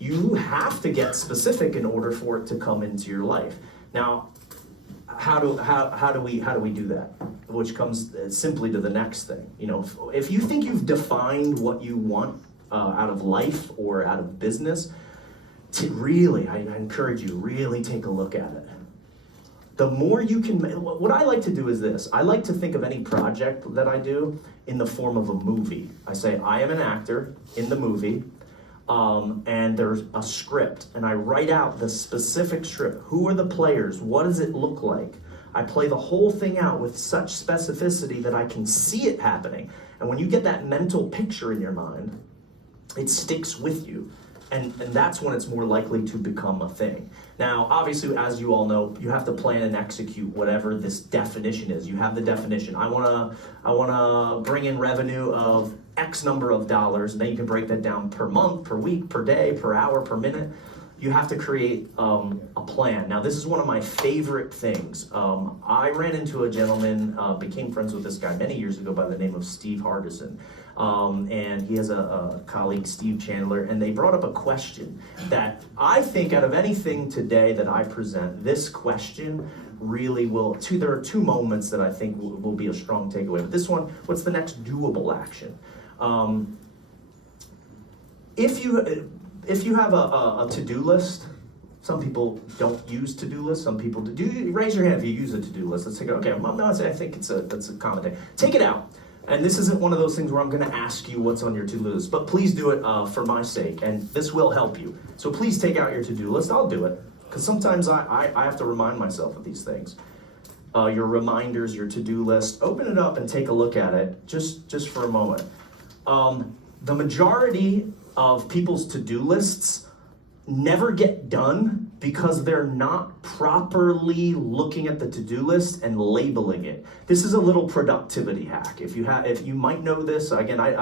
You have to get specific in order for it to come into your life. Now, how do we do that? Which comes simply to the next thing. You know, if you think you've defined what you want out of life or out of business, to really, I encourage you, really take a look at it. The more you can, what I like to do is this. I like to think of any project that I do in the form of a movie. I say, I am an actor in the movie, and there's a script, and I write out the specific script. Who are the players? What does it look like? I play the whole thing out with such specificity that I can see it happening. And when you get that mental picture in your mind, it sticks with you. And that's when it's more likely to become a thing. Now, obviously, as you all know, you have to plan and execute whatever this definition is. You have the definition. I wanna bring in revenue of X number of dollars, and then you can break that down per month, per week, per day, per hour, per minute. You have to create a plan. Now, this is one of my favorite things. I ran into a gentleman, became friends with this guy many years ago by the name of Steve Hardison. And he has a colleague, Steve Chandler, and they brought up a question that I think out of anything today that I present, this question really will, there are two moments that I think will be a strong takeaway. But this one, what's the next doable action? If you have a to-do list, some people don't use to-do lists, some people do. Raise your hand if you use a to-do list. Let's take it. Okay, I think that's a common thing. Take it out. And this isn't one of those things where I'm going to ask you what's on your to-do list, but please do it for my sake, and this will help you. So please take out your to-do list. I'll do it, because sometimes I have to remind myself of these things. Your reminders, your to-do list. Open it up and take a look at it, just for a moment. The majority of people's to-do lists never get done because they're not properly looking at the to-do list and labeling it. This is a little productivity hack. If you might know this, again, a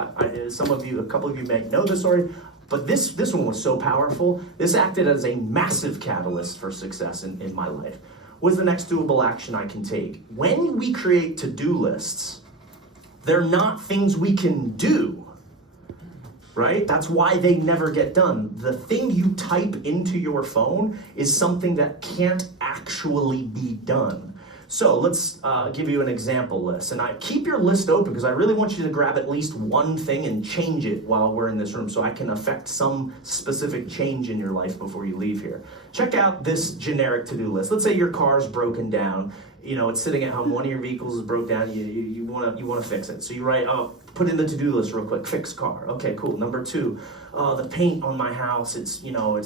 couple of you may know this already, but this one was so powerful. This acted as a massive catalyst for success in my life. What's the next doable action I can take? When we create to-do lists, they're not things we can do. Right? That's why they never get done. The thing you type into your phone is something that can't actually be done. So let's give you an example list. And I keep your list open because I really want you to grab at least one thing and change it while we're in this room so I can affect some specific change in your life before you leave here. Check out this generic to-do list. Let's say your car's broken down. You know, it's sitting at home, one of your vehicles is broke down, you wanna fix it. So you write, put in the to-do list real quick, fix car. Okay, cool. Number two, the paint on my house, it's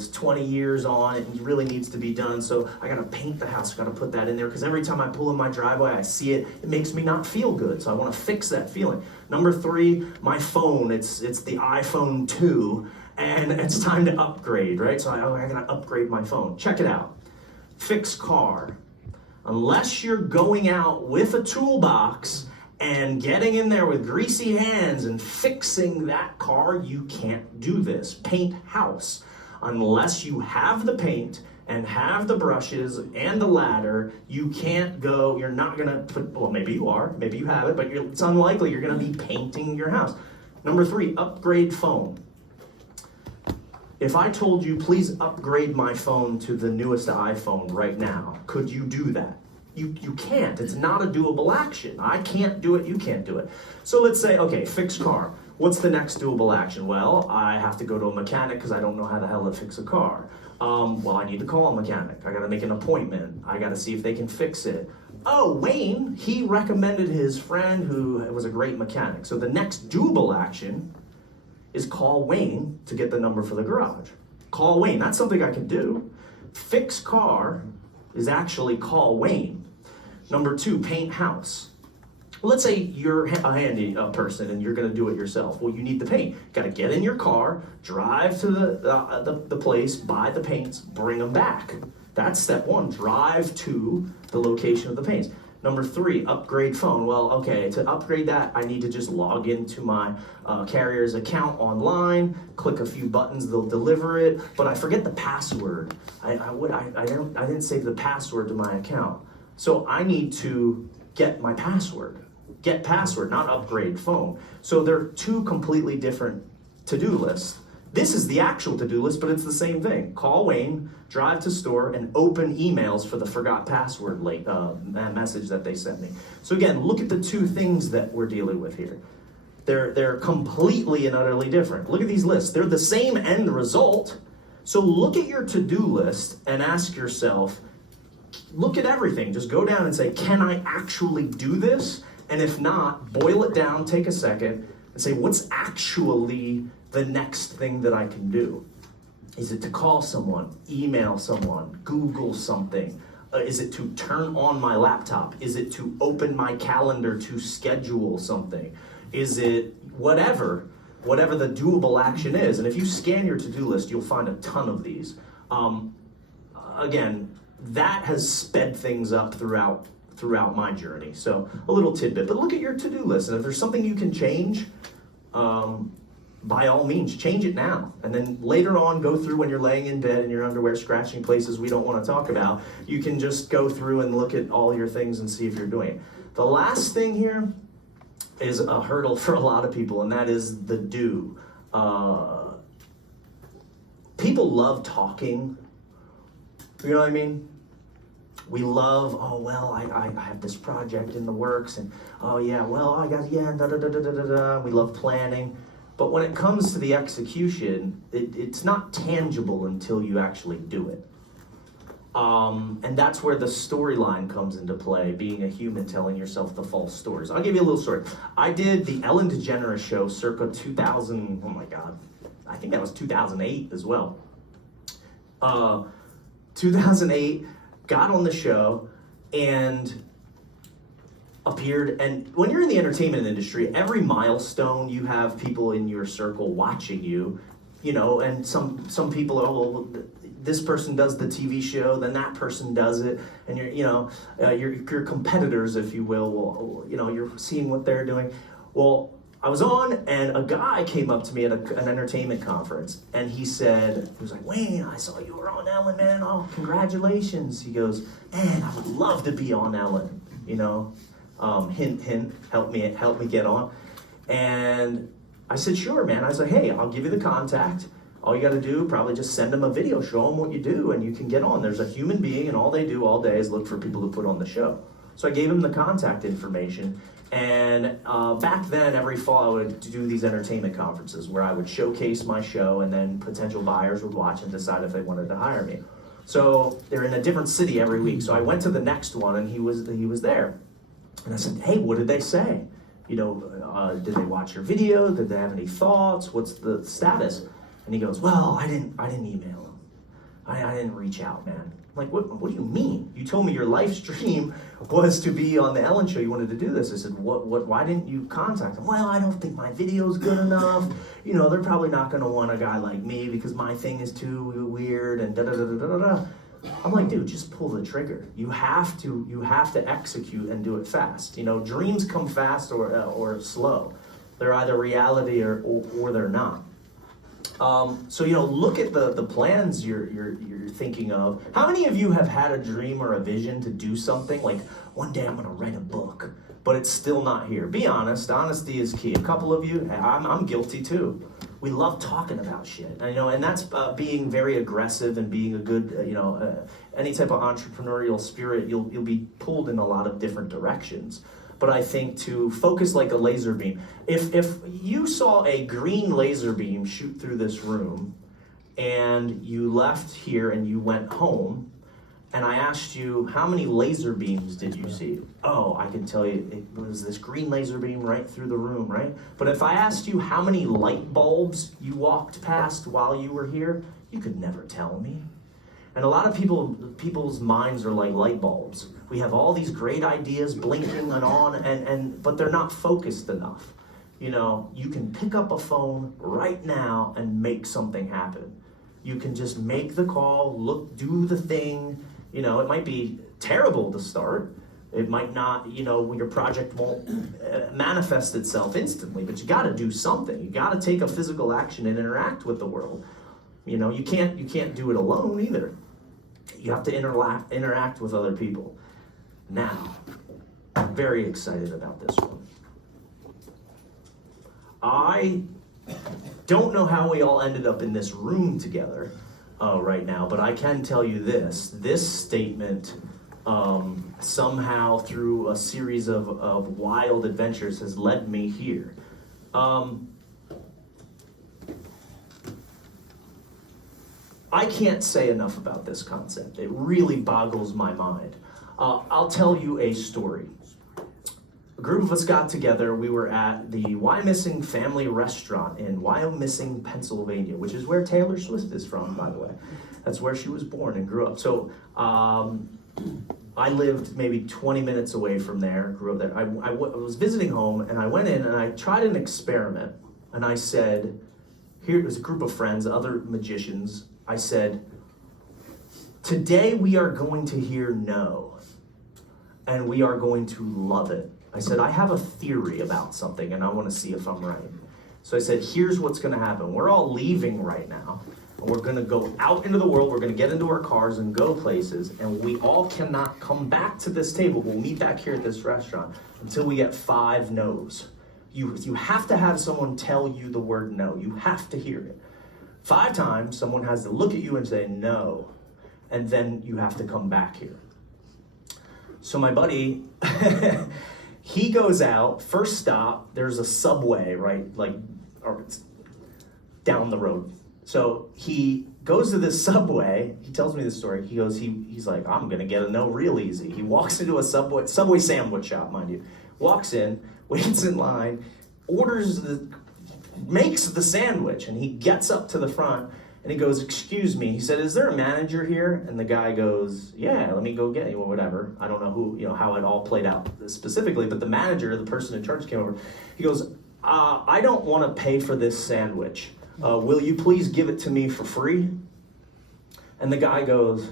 20 years on, it really needs to be done, so I gotta paint the house, I gotta put that in there, because every time I pull in my driveway, I see it, it makes me not feel good, so I wanna fix that feeling. Number three, my phone, it's the iPhone 2, and it's time to upgrade, right? So I gotta upgrade my phone. Check it out. Fix car. Unless you're going out with a toolbox and getting in there with greasy hands and fixing that car, you can't do this. Paint house. Unless you have the paint and have the brushes and the ladder, you can't go, you're not gonna put, well, maybe you are, maybe you have it, but it's unlikely you're gonna be painting your house. Number three, upgrade phone. If I told you, please upgrade my phone to the newest iPhone right now, could you do that? You can't. It's not a doable action. I can't do it, you can't do it. So let's say, okay, fix car. What's the next doable action? Well, I have to go to a mechanic because I don't know how the hell to fix a car. Well, I need to call a mechanic. I gotta make an appointment. I gotta see if they can fix it. Oh, Wayne, he recommended his friend who was a great mechanic. So the next doable action is call Wayne to get the number for the garage. Call Wayne, that's something I can do. Fix car is actually call Wayne. Number two, paint house. Well, let's say you're a handy person and you're gonna do it yourself. Well, you need the paint. You gotta get in your car, drive to the place, buy the paints, bring them back. That's step one, drive to the location of the paints. Number three, upgrade phone. Well, okay, to upgrade that, I need to just log into my carrier's account online, click a few buttons, they'll deliver it, but I forget the password. I didn't save the password to my account. So I need to get my password. Get password, not upgrade phone. So they're two completely different to-do lists. This is the actual to-do list, but it's the same thing. Call Wayne, drive to store, and open emails for the forgot password message that they sent me. So again, look at the two things that we're dealing with here. They're completely and utterly different. Look at these lists. They're the same end result. So look at your to-do list and ask yourself, look at everything. Just go down and say, can I actually do this? And if not, boil it down, take a second, and say, what's actually the next thing that I can do? Is it to call someone, email someone, Google something? Is it to turn on my laptop? Is it to open my calendar to schedule something? Is it whatever? whatever the doable action is. And if you scan your to-do list, you'll find a ton of these. Again, that has sped things up throughout my journey. So a little tidbit, but look at your to-do list. And if there's something you can change, by all means, change it now. And then later on, go through when you're laying in bed in your underwear, scratching places we don't want to talk about. You can just go through and look at all your things and see if you're doing it. The last thing here is a hurdle for a lot of people, and that is the do. People love talking. You know what I mean? We love, oh, well, I have this project in the works, and oh, yeah, well, I got, yeah, da-da-da-da-da-da. We love planning. But when it comes to the execution, it's not tangible until you actually do it. And that's where the storyline comes into play, being a human telling yourself the false stories. I'll give you a little story. I did the Ellen DeGeneres show circa 2000, oh my God, I think that was 2008 as well. 2008, got on the show and appeared, and when you're in the entertainment industry, every milestone you have people in your circle watching you, you know, and some people are, oh, well, this person does the TV show, then that person does it, and your competitors, if you will, you know, you're seeing what they're doing. Well, I was on, and a guy came up to me at an entertainment conference, and he was like, Wayne, I saw you were on Ellen, man. Oh, congratulations. He goes, man, I would love to be on Ellen, you know. Hint, hint, help me get on. And I said, sure, man. I said, hey, I'll give you the contact. All you got to do, probably just send them a video, show them what you do, and you can get on. There's a human being, and all they do all day is look for people to put on the show. So I gave him the contact information. And back then, every fall, I would do these entertainment conferences where I would showcase my show, and then potential buyers would watch and decide if they wanted to hire me. So they're in a different city every week. So I went to the next one, and he was there. And I said, hey, what did they say? You know, did they watch your video? Did they have any thoughts? What's the status? And he goes, well, I didn't email them. I didn't reach out, man. I'm like, what do you mean? You told me your life dream was to be on the Ellen show. You wanted to do this. I said, why didn't you contact them? Well, I don't think my video's good enough. You know, they're probably not going to want a guy like me because my thing is too weird and da-da-da-da-da-da. I'm like, dude, just pull the trigger. You have to execute and do it fast. You know, dreams come fast or slow. They're either reality or they're not. So, you know, look at the plans you're thinking of. How many of you have had a dream or a vision to do something like, one day I'm going to write a book, but it's still not here? Be honest. Honesty is key. A couple of you, I'm guilty too. We love talking about shit, and that's being very aggressive and being a good, any type of entrepreneurial spirit. You'll be pulled in a lot of different directions. But I think to focus like a laser beam. If you saw a green laser beam shoot through this room, and you left here and you went home, and I asked you, how many laser beams did you see? Oh, I can tell you, it was this green laser beam right through the room, right? But if I asked you how many light bulbs you walked past while you were here, you could never tell me. And a lot of people's minds are like light bulbs. We have all these great ideas blinking and on, but they're not focused enough. You know, you can pick up a phone right now and make something happen. You can just make the call, do the thing. You know, it might be terrible to start. It might not, your project won't manifest itself instantly, but you got to do something. You got to take a physical action and interact with the world. You know, you can't do it alone either. You have to interact with other people. Now, I'm very excited about this one. I don't know how we all ended up in this room together right now, but I can tell you this. This statement, somehow through a series of wild adventures, has led me here. I can't say enough about this concept. It really boggles my mind. I'll tell you a story. A group of us got together. We were at the Wyomissing Family Restaurant in Wyomissing, Pennsylvania, which is where Taylor Swift is from, by the way. That's where she was born and grew up. So I lived maybe 20 minutes away from there, grew up there. I was visiting home, and I went in and I tried an experiment. and I said, here was a group of friends, other magicians. I said, today we are going to hear no, and we are going to love it. I said, I have a theory about something, and I want to see if I'm right. So I said, here's what's going to happen. We're all leaving right now, and we're going to go out into the world. We're going to get into our cars and go places, and we all cannot come back to this table. We'll meet back here at this restaurant until we get 5 no's. You have to have someone tell you the word no. You have to hear it. 5 times, someone has to look at you and say no, and then you have to come back here. So my buddy, he goes out, first stop, there's a Subway, right, or it's down the road. So he goes to this Subway, he tells me this story, he's like, I'm gonna get a no real easy. He walks into a Subway sandwich shop, mind you, walks in, waits in line, makes the sandwich, and he gets up to the front, and he goes, excuse me, he said, is there a manager here? And the guy goes, yeah, let me go get you, or whatever. I don't know who, how it all played out specifically, but the manager, the person in charge came over. He goes, I don't want to pay for this sandwich. Will you please give it to me for free? And the guy goes,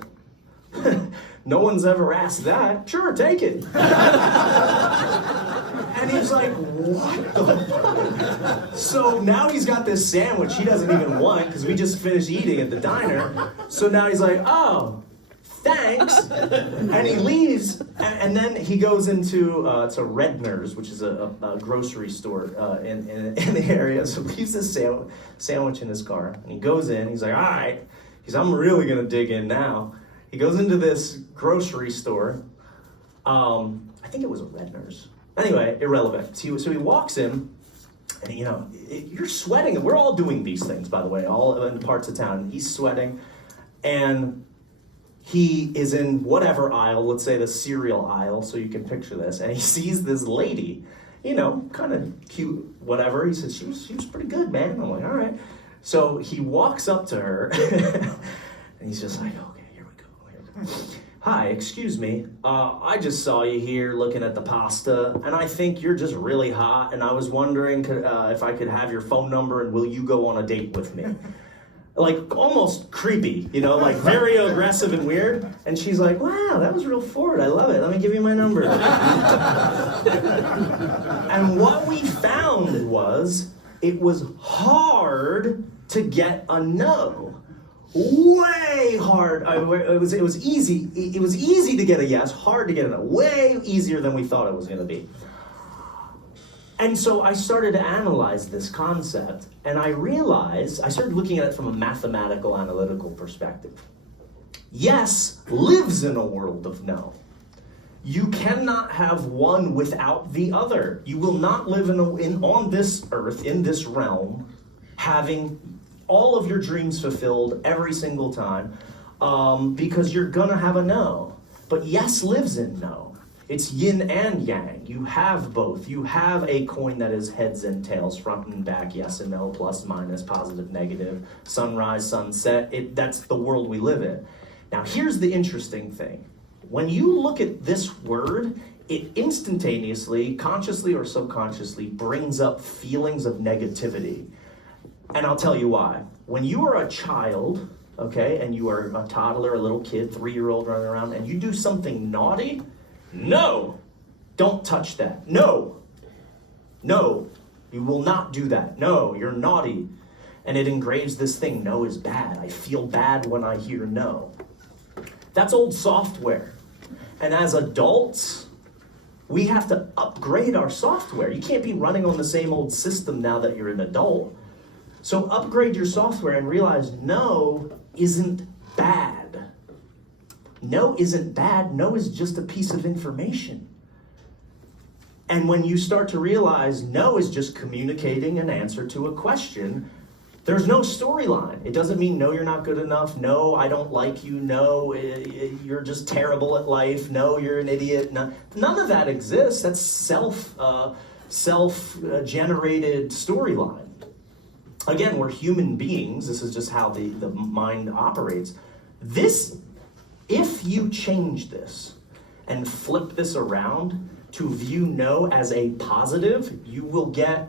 no one's ever asked that. Sure, take it. And he's like, what the? So now he's got this sandwich he doesn't even want because we just finished eating at the diner. So now he's like, oh, thanks. And he leaves, and then he goes into to Redner's, which is a grocery store in the area. So he leaves this sandwich in his car, and he goes in. He's like, all right. I'm really going to dig in now. He goes into this grocery store. I think it was a Redner's. Anyway, irrelevant. So he walks in, and you're sweating. We're all doing these things, by the way, all in parts of town. He's sweating, and he is in whatever aisle, let's say the cereal aisle, so you can picture this, and he sees this lady, kind of cute, whatever. He says, she was pretty good, man. I'm like, all right. So he walks up to her, and he's just like, okay, here we go. Hi, excuse me. I just saw you here looking at the pasta, and I think you're just really hot, and I was wondering if I could have your phone number, and will you go on a date with me? Like, almost creepy, like very aggressive and weird. And she's like, wow, that was real forward. I love it. Let me give you my number. And what we found was, it was hard to get a no. Way hard. It was easy. It was easy to get a yes, hard to get a no. Way easier than we thought it was going to be. And so I started to analyze this concept, and I started looking at it from a mathematical, analytical perspective. Yes lives in a world of no. You cannot have one without the other. You will not live on this earth, in this realm, having all of your dreams fulfilled every single time, because you're gonna have a no. But yes lives in no. It's yin and yang. You have both. You have a coin that is heads and tails, front and back, yes and no, plus, minus, positive, negative, sunrise, sunset. That's the world we live in. Now, here's the interesting thing. When you look at this word, it instantaneously, consciously or subconsciously, brings up feelings of negativity. And I'll tell you why. When you are a child, okay, and you are a toddler, a little kid, 3-year-old running around, and you do something naughty, no, don't touch that. No, you will not do that. No, you're naughty. And it engraves this thing, no is bad. I feel bad when I hear no. That's old software. And as adults, we have to upgrade our software. You can't be running on the same old system now that you're an adult. So upgrade your software and realize no isn't bad. No isn't bad. No is just a piece of information. And when you start to realize no is just communicating an answer to a question, there's no storyline. It doesn't mean no, you're not good enough. No, I don't like you. No, you're just terrible at life. No, you're an idiot. No, none of that exists. That's self-generated storyline. Again, we're human beings. This is just how the mind operates. If you change this and flip this around to view no as a positive, you will get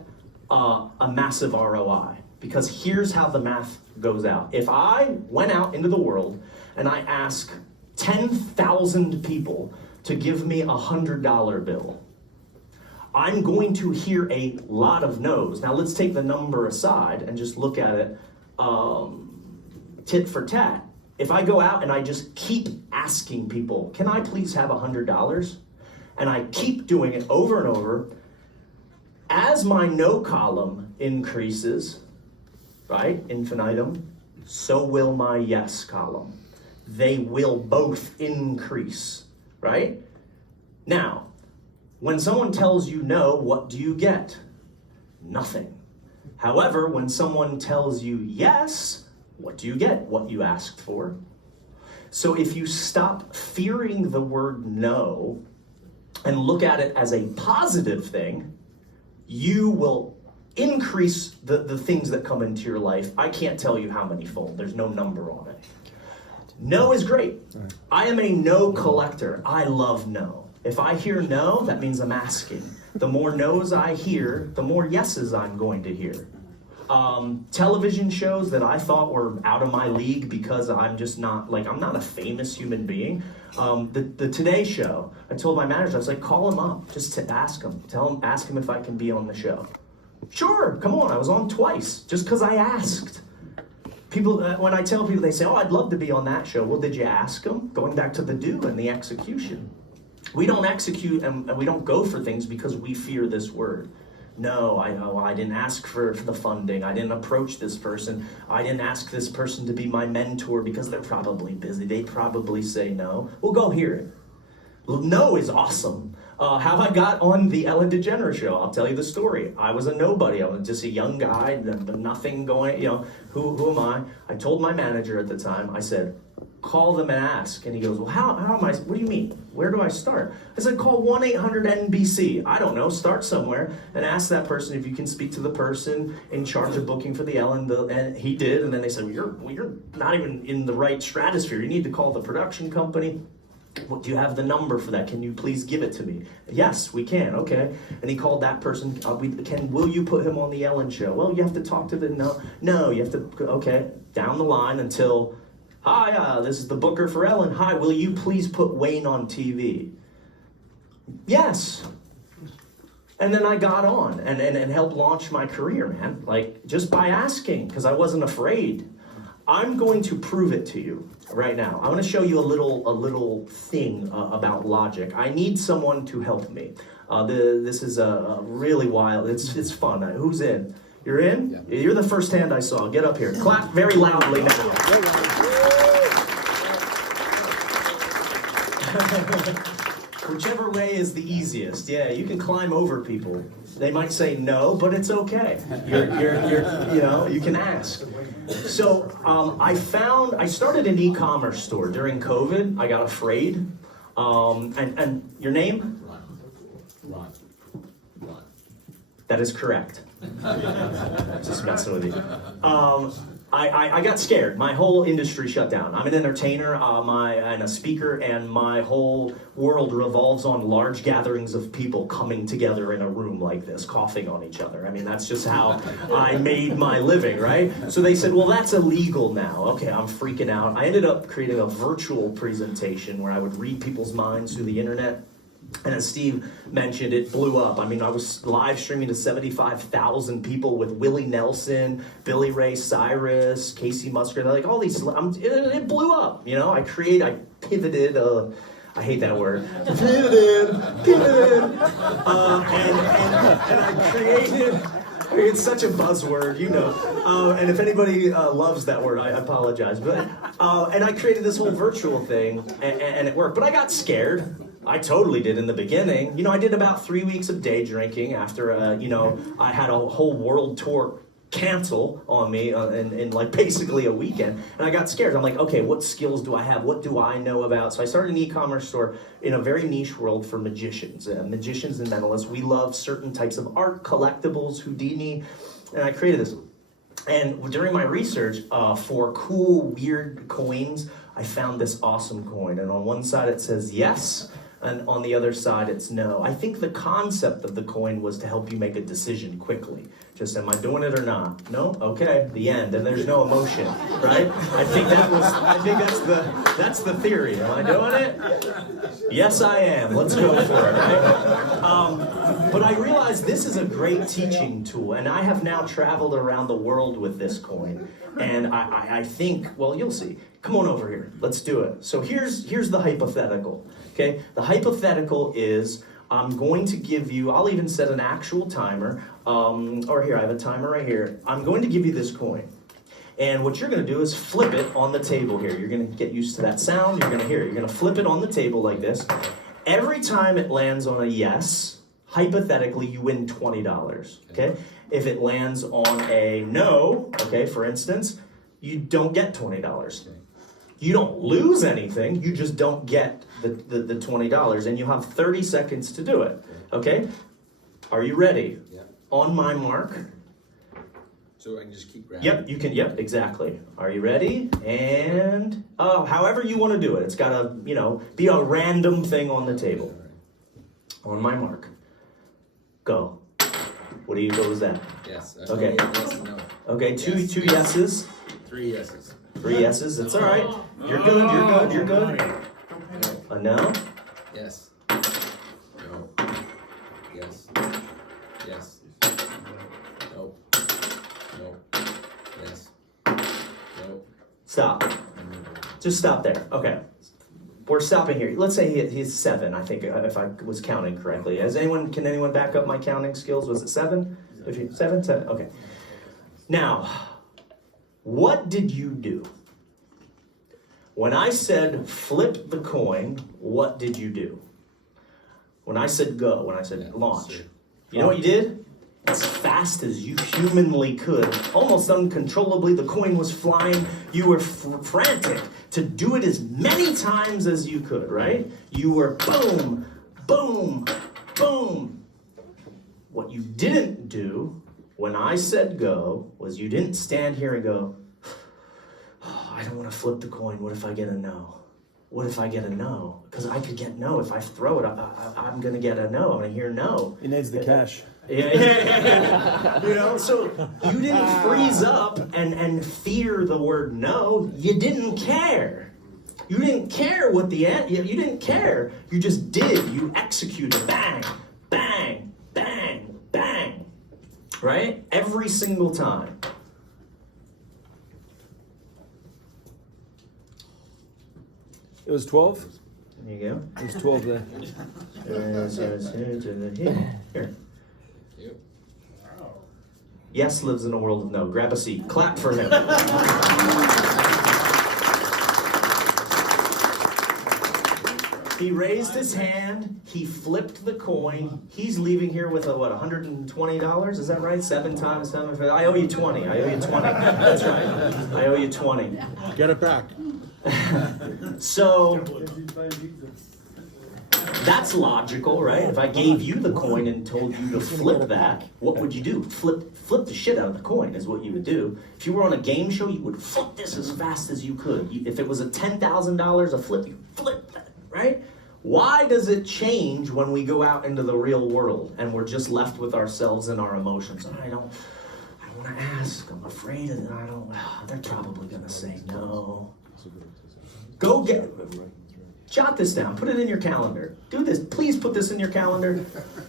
a massive ROI. Because here's how the math goes out. If I went out into the world and I ask 10,000 people to give me a $100 bill, I'm going to hear a lot of no's. Now let's take the number aside and just look at it tit for tat. If I go out and I just keep asking people, can I please have $100? And I keep doing it over and over, as my no column increases, right, infinitum, so will my yes column. They will both increase, right? Now, when someone tells you no, what do you get? Nothing. However, when someone tells you yes, what do you get? What you asked for. So if you stop fearing the word no and look at it as a positive thing, you will increase the things that come into your life. I can't tell you how many fold. There's no number on it. No is great. I am a no collector. I love no. If I hear no, that means I'm asking. The more no's I hear, the more yeses I'm going to hear. Television shows that I thought were out of my league because I'm just not, I'm not a famous human being. The Today Show, I told my manager, I was like, call him up just to ask him. Ask him if I can be on the show. Sure, come on, I was on twice, just because I asked. People, when I tell people, they say, oh, I'd love to be on that show. Well, did you ask them? Going back to the do and the execution. We don't execute and we don't go for things because we fear this word. No, I didn't ask for the funding. I didn't approach this person. I didn't ask this person to be my mentor because they're probably busy. They'd probably say no. Well, go hear it. No is awesome. How I got on the Ellen DeGeneres show, I'll tell you the story. I was a nobody. I was just a young guy, nothing going, who am I? I told my manager at the time, I said, call them and ask. And he goes, well, how am I, what do you mean? Where do I start? I said, call 1-800-NBC. I don't know, start somewhere and ask that person if you can speak to the person in charge of booking for the Ellen. And he did, and then they said, well, you're not even in the right stratosphere. You need to call the production company. Well, do you have the number for that? Can you please give it to me? Yes, we can. Okay. And he called that person. Will you put him on the Ellen show? Well, you have to talk to the, no, you have to, okay, down the line until, hi, this is the booker for Ellen. Hi, will you please put Wayne on TV? Yes. And then I got on and helped launch my career, man. Just by asking, because I wasn't afraid. I'm going to prove it to you right now. I want to show you a little thing about logic. I need someone to help me. This is a really wild. It's fun. Who's in? You're in? Yeah. You're the first hand I saw. Get up here. Clap very loudly now. Whichever way is the easiest. Yeah, you can climb over people. They might say no, but it's okay. You can ask. So I started an e-commerce store during COVID. I got afraid. And your name? Ron. That is correct. Just messing with you. I got scared. My whole industry shut down. I'm an entertainer and a speaker, and my whole world revolves on large gatherings of people coming together in a room like this, coughing on each other. I mean, that's just how I made my living, right? So they said, well, that's illegal now. Okay, I'm freaking out. I ended up creating a virtual presentation where I would read people's minds through the internet. And as Steve mentioned, it blew up. I mean, I was live streaming to 75,000 people with Willie Nelson, Billy Ray Cyrus, Casey Musgraves, all these. It blew up. I pivoted. I hate that word. Pivoted. And I created. It's such a buzzword, and if anybody loves that word, I apologize. But and I created this whole virtual thing, and it worked. But I got scared. I totally did in the beginning. I did about 3 weeks of day drinking after, I had a whole world tour cancel on me in basically a weekend. And I got scared. I'm like, okay, what skills do I have? What do I know about? So I started an e-commerce store in a very niche world for magicians. Magicians and mentalists. We love certain types of art, collectibles, Houdini. And I created this. And during my research for cool, weird coins, I found this awesome coin. And on one side it says yes, and on the other side it's no. I think the concept of the coin was to help you make a decision quickly. Just, am I doing it or not? No? Okay, the end. And there's no emotion, right? I think that's the theory. Am I doing it? Yes, I am. Let's go for it, right? But I realize this is a great teaching tool, and I have now traveled around the world with this coin. And I think, well, you'll see. Come on over here. Let's do it. So here's the hypothetical, okay? The hypothetical is, I'm going to give you, I'll even set an actual timer, or here, I have a timer right here. I'm going to give you this coin. And what you're going to do is flip it on the table here. You're going to get used to that sound. You're going to hear it. You're going to flip it on the table like this. Every time it lands on a yes, hypothetically, you win $20, okay? If it lands on a no, okay, for instance, you don't get $20. You don't lose anything, you just don't get the $20, and you have 30 seconds to do it, okay? Are you ready? Yeah. On my mark. So I can just keep grabbing? Yep, you can, yep, exactly. Are you ready? And, however you want to do it. It's got to, be a random thing on the table. On my mark. Go. What was that? Yes. Okay. Yes and no. Okay, two Yes. yeses. 3 yeses. 3 yeses, that's all right. You're good. A no? Yes. No. Yes. Yes. No. No. Yes. No. Stop. Just stop there. Okay. We're stopping here. Let's say he's 7, I think, if I was counting correctly. Can anyone back up my counting skills? Was it 7? 7? Okay. Now, what did you do? When I said flip the coin, what did you do? When I said go, when I said launch, you know what you did? As fast as you humanly could, almost uncontrollably, the coin was flying. You were frantic to do it as many times as you could, right? You were boom, boom, boom. What you didn't do when I said go was you didn't stand here and go, oh, I don't want to flip the coin. What if I get a no? What if I get a no? Because I could get no. If I throw it, I'm going to get a no. I'm going to hear no. He needs the cash. Yeah. So you didn't freeze up and fear the word no. You didn't care. You didn't care what the end. You didn't care. You just did. You executed. Bang, bang, bang, bang. Right? Every single time. It was 12? There you go. It was 12 there. Here. Yes lives in a world of no. Grab a seat. Clap for him. He raised his hand. He flipped the coin. He's leaving here with $120? Is that right? 7 times 7. I owe you 20. That's right. I owe you 20. Get it back. So that's logical, right? If I gave you the coin and told you to flip that, what would you do? Flip the shit out of the coin is what you would do. If you were on a game show, you would flip this as fast as you could. If it was a $10,000 a flip, you flip that, right? Why does it change when we go out into the real world and we're just left with ourselves and our emotions? I don't want to ask. I'm afraid of it. They're probably going to say no. Go jot this down. Put it in your calendar. Do this. Please put this in your calendar.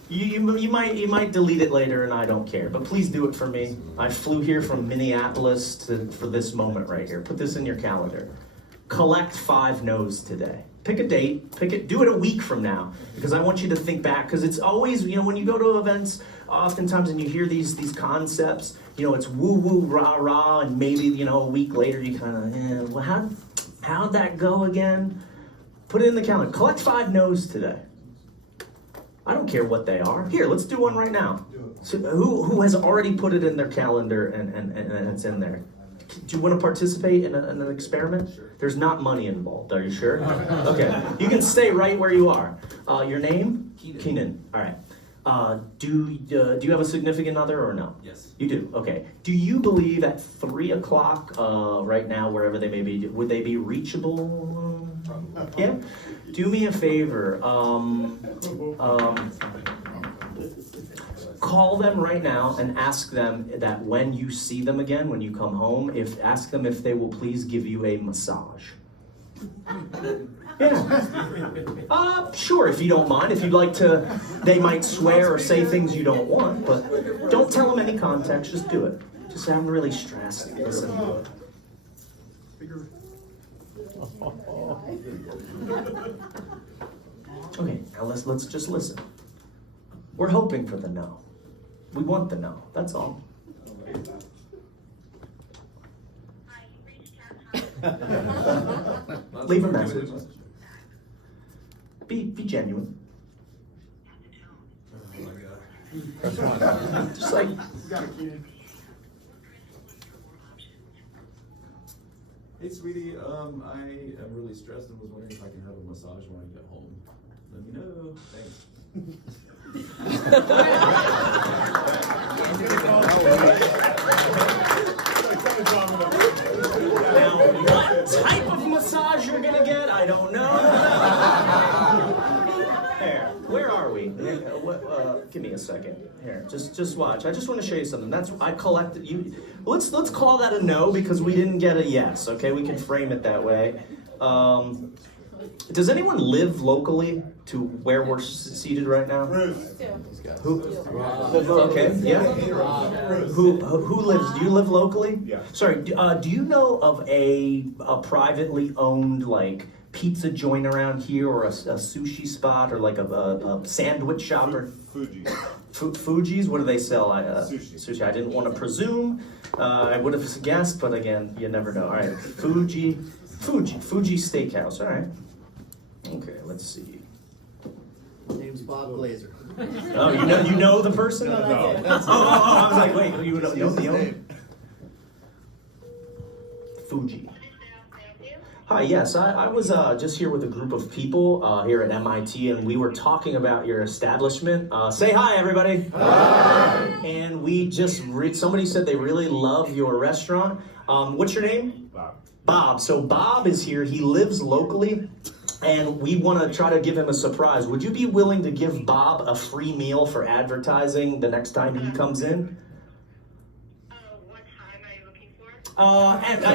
You might delete it later, and I don't care. But please do it for me. I flew here from Minneapolis for this moment right here. Put this in your calendar. Collect 5 no's today. Pick a date. Do it a week from now, because I want you to think back. Because it's always, when you go to events, oftentimes, and you hear these concepts, it's woo woo rah rah, and maybe a week later you kind of, well, how'd that go again? Put it in the calendar. Collect 5 no's today. I don't care what they are. Here, let's do one right now. So who has already put it in their calendar and it's in there? Do you want to participate in an experiment? Sure. There's not money involved. Are you sure? Okay. You can stay right where you are. Your name? Keenan. Keenan. All right. Do you have a significant other or no? Yes. You do, okay. Do you believe at 3 o'clock, right now, wherever they may be, would they be reachable? Probably. Yeah? Do me a favor, call them right now and ask them that when you see them again, when you come home, ask them if they will please give you a massage. Yeah. Sure, if you don't mind. If you'd like to, they might swear or say things you don't want, but don't tell them any context, just do it. Just say, I'm really stressed. Listen. Okay, now let's just listen. We're hoping for the no. We want the no, that's all. Leave a message. Be genuine. Oh my god. Just like, Hey, sweetie, I am really stressed and was wondering if I can have a massage when I get home. Let me know. Thanks. now, what type of massage you're gonna get, I don't know. Here, where are we? Give me a second. Here, just watch. I just want to show you something. I collected you. Let's call that a no because we didn't get a yes. Okay, we can frame it that way. Does anyone live locally to where we're seated right now? Who? Okay, yeah. Who lives? Do you live locally? Yeah. Sorry. Do you know of a privately owned like pizza joint around here, or a sushi spot, or like a sandwich shop, or Fuji. Fuji's? What do they sell? Sushi. Sushi. I didn't want to presume. I would have guessed, but again, you never know. All right, Fuji Steakhouse. All right. Okay, let's see. Name's Bob Glazer. Oh, you know the person? No. I was like, wait, you know the owner? Fuji. Hi, yes, I was just here with a group of people here at MIT, and we were talking about your establishment. Say hi, everybody. Hi. And we just somebody said they really love your restaurant. What's your name? Bob. Bob. So Bob is here. He lives locally, and we want to try to give him a surprise. Would you be willing to give Bob a free meal for advertising the next time he comes in? What time are you looking for?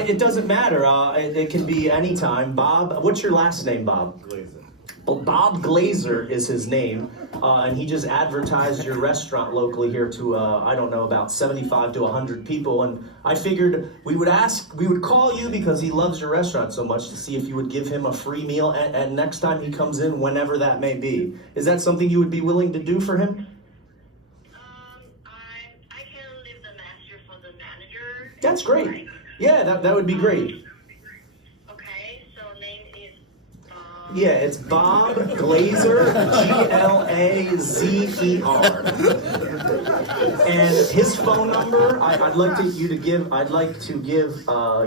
It doesn't matter. It can be any time. Bob, what's your last name, Bob? Glazer. Bob Glazer is his name, and he just advertised your restaurant locally here to, I don't know, about 75 to 100 people, and I figured we would call you because he loves your restaurant so much to see if you would give him a free meal, and next time he comes in, whenever that may be. Is that something you would be willing to do for him? I can leave the message for the manager. That's great. Yeah, that would be great. Okay, so name is Yeah, it's Bob Glazer, Glazer. And his phone number, I'd like to give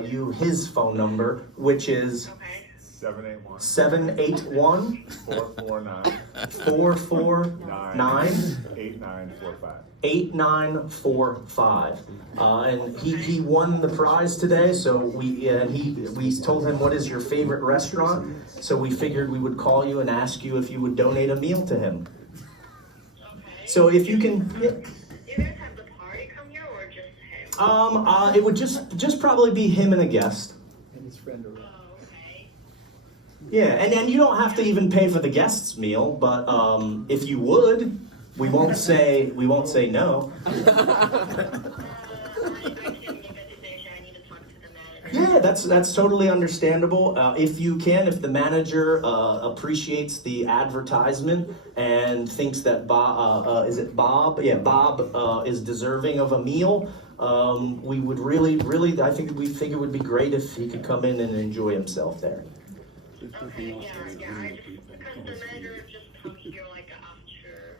you his phone number, which is okay. 781 449 8945. 8945. And he won the prize today, so we told him what is your favorite restaurant, so we figured we would call you and ask you if you would donate a meal to him. Okay. So if you can, You guys have the party come here or just him? it would just probably be him and a guest. And his friend around. Oh, okay. Yeah, and you don't have to even pay for the guest's meal, but if you would, we won't say no. I can make a decision. I need to talk to the manager. Yeah, that's totally understandable. If the manager appreciates the advertisement and thinks that Bob, is it Bob? Yeah, Bob is deserving of a meal. We would really, I think we think it would be great if he could come in and enjoy himself there. Okay, yeah. Because the manager just comes here like after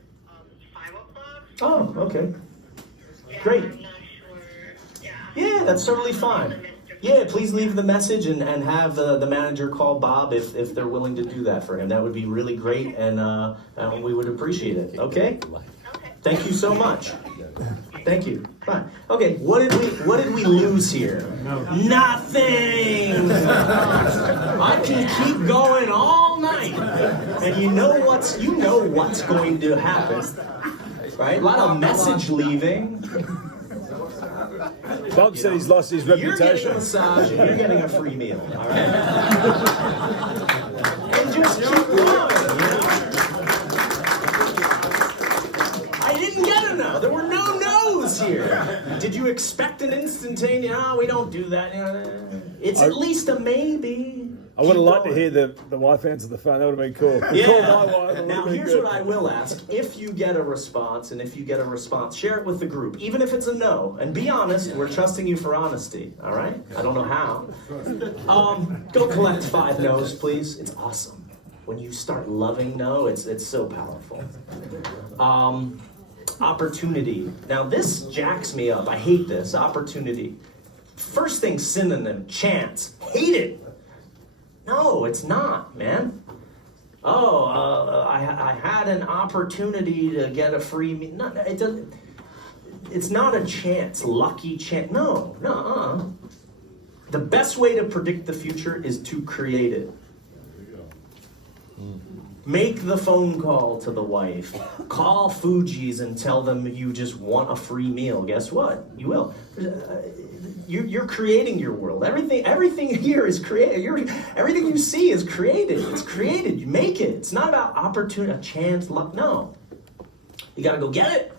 5 o'clock. Oh, okay. Yeah, Great. I'm not sure. Yeah. Yeah, that's totally fine. Yeah, please leave the message and have the manager call Bob if they're willing to do that for him. That would be really great, and we would appreciate it. Okay? Okay. Thank you so much. Thank you. Fine. Okay, what did we lose here? Nothing. I can keep going all night, and you know what's going to happen, right? A lot of message leaving. Bob said he's lost his You're getting a reputation. massage and you're getting a free meal. All right. And just keep going. You know? I didn't get enough. There were no no's here. Did you expect an instantaneous? Oh, we don't do that. It's at least a maybe. I would have Keep liked to going. hear the wife answer the phone. That would have been cool. Call my Yeah. wife. It Now would have been here's good. what I will ask. If you get a response, share it with the group, even if it's a no. And be honest. We're trusting you for honesty. All right? I don't know how. Go collect 5 no's, please. It's awesome. When you start loving no, it's so powerful. Opportunity. Now this jacks me up. I hate this. Opportunity. First thing synonym, chance. Hate it. No, it's not, man. I had an opportunity to get a free meal. No, it doesn't. It's not a chance, lucky chance. No. The best way to predict the future is to create it. Make the phone call to the wife. Call Fuji's and tell them you just want a free meal. Guess what? You will. You're creating your world. Everything here is created. Everything you see is created. It's created. You make it. It's not about opportunity, a chance, luck. No. You gotta go get it.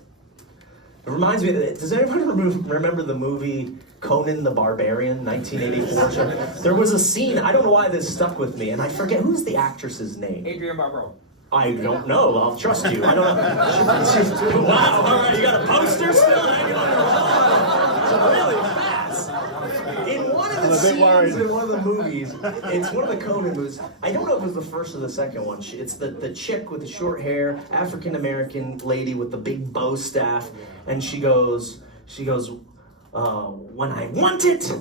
It reminds me, does anyone remember the movie Conan the Barbarian, 1984? There was a scene, I don't know why this stuck with me, and I forget, who's the actress's name? Adrienne Barbeau. I don't know. I'll trust you. I don't know. Wow. All right. You got a poster still hanging on your wall? Really fast. In one of the scenes in one of the movies, it's one of the Conan movies. I don't know if it was the first or the second one. It's the chick with the short hair, African American lady with the big bow staff, and she goes, when I want it,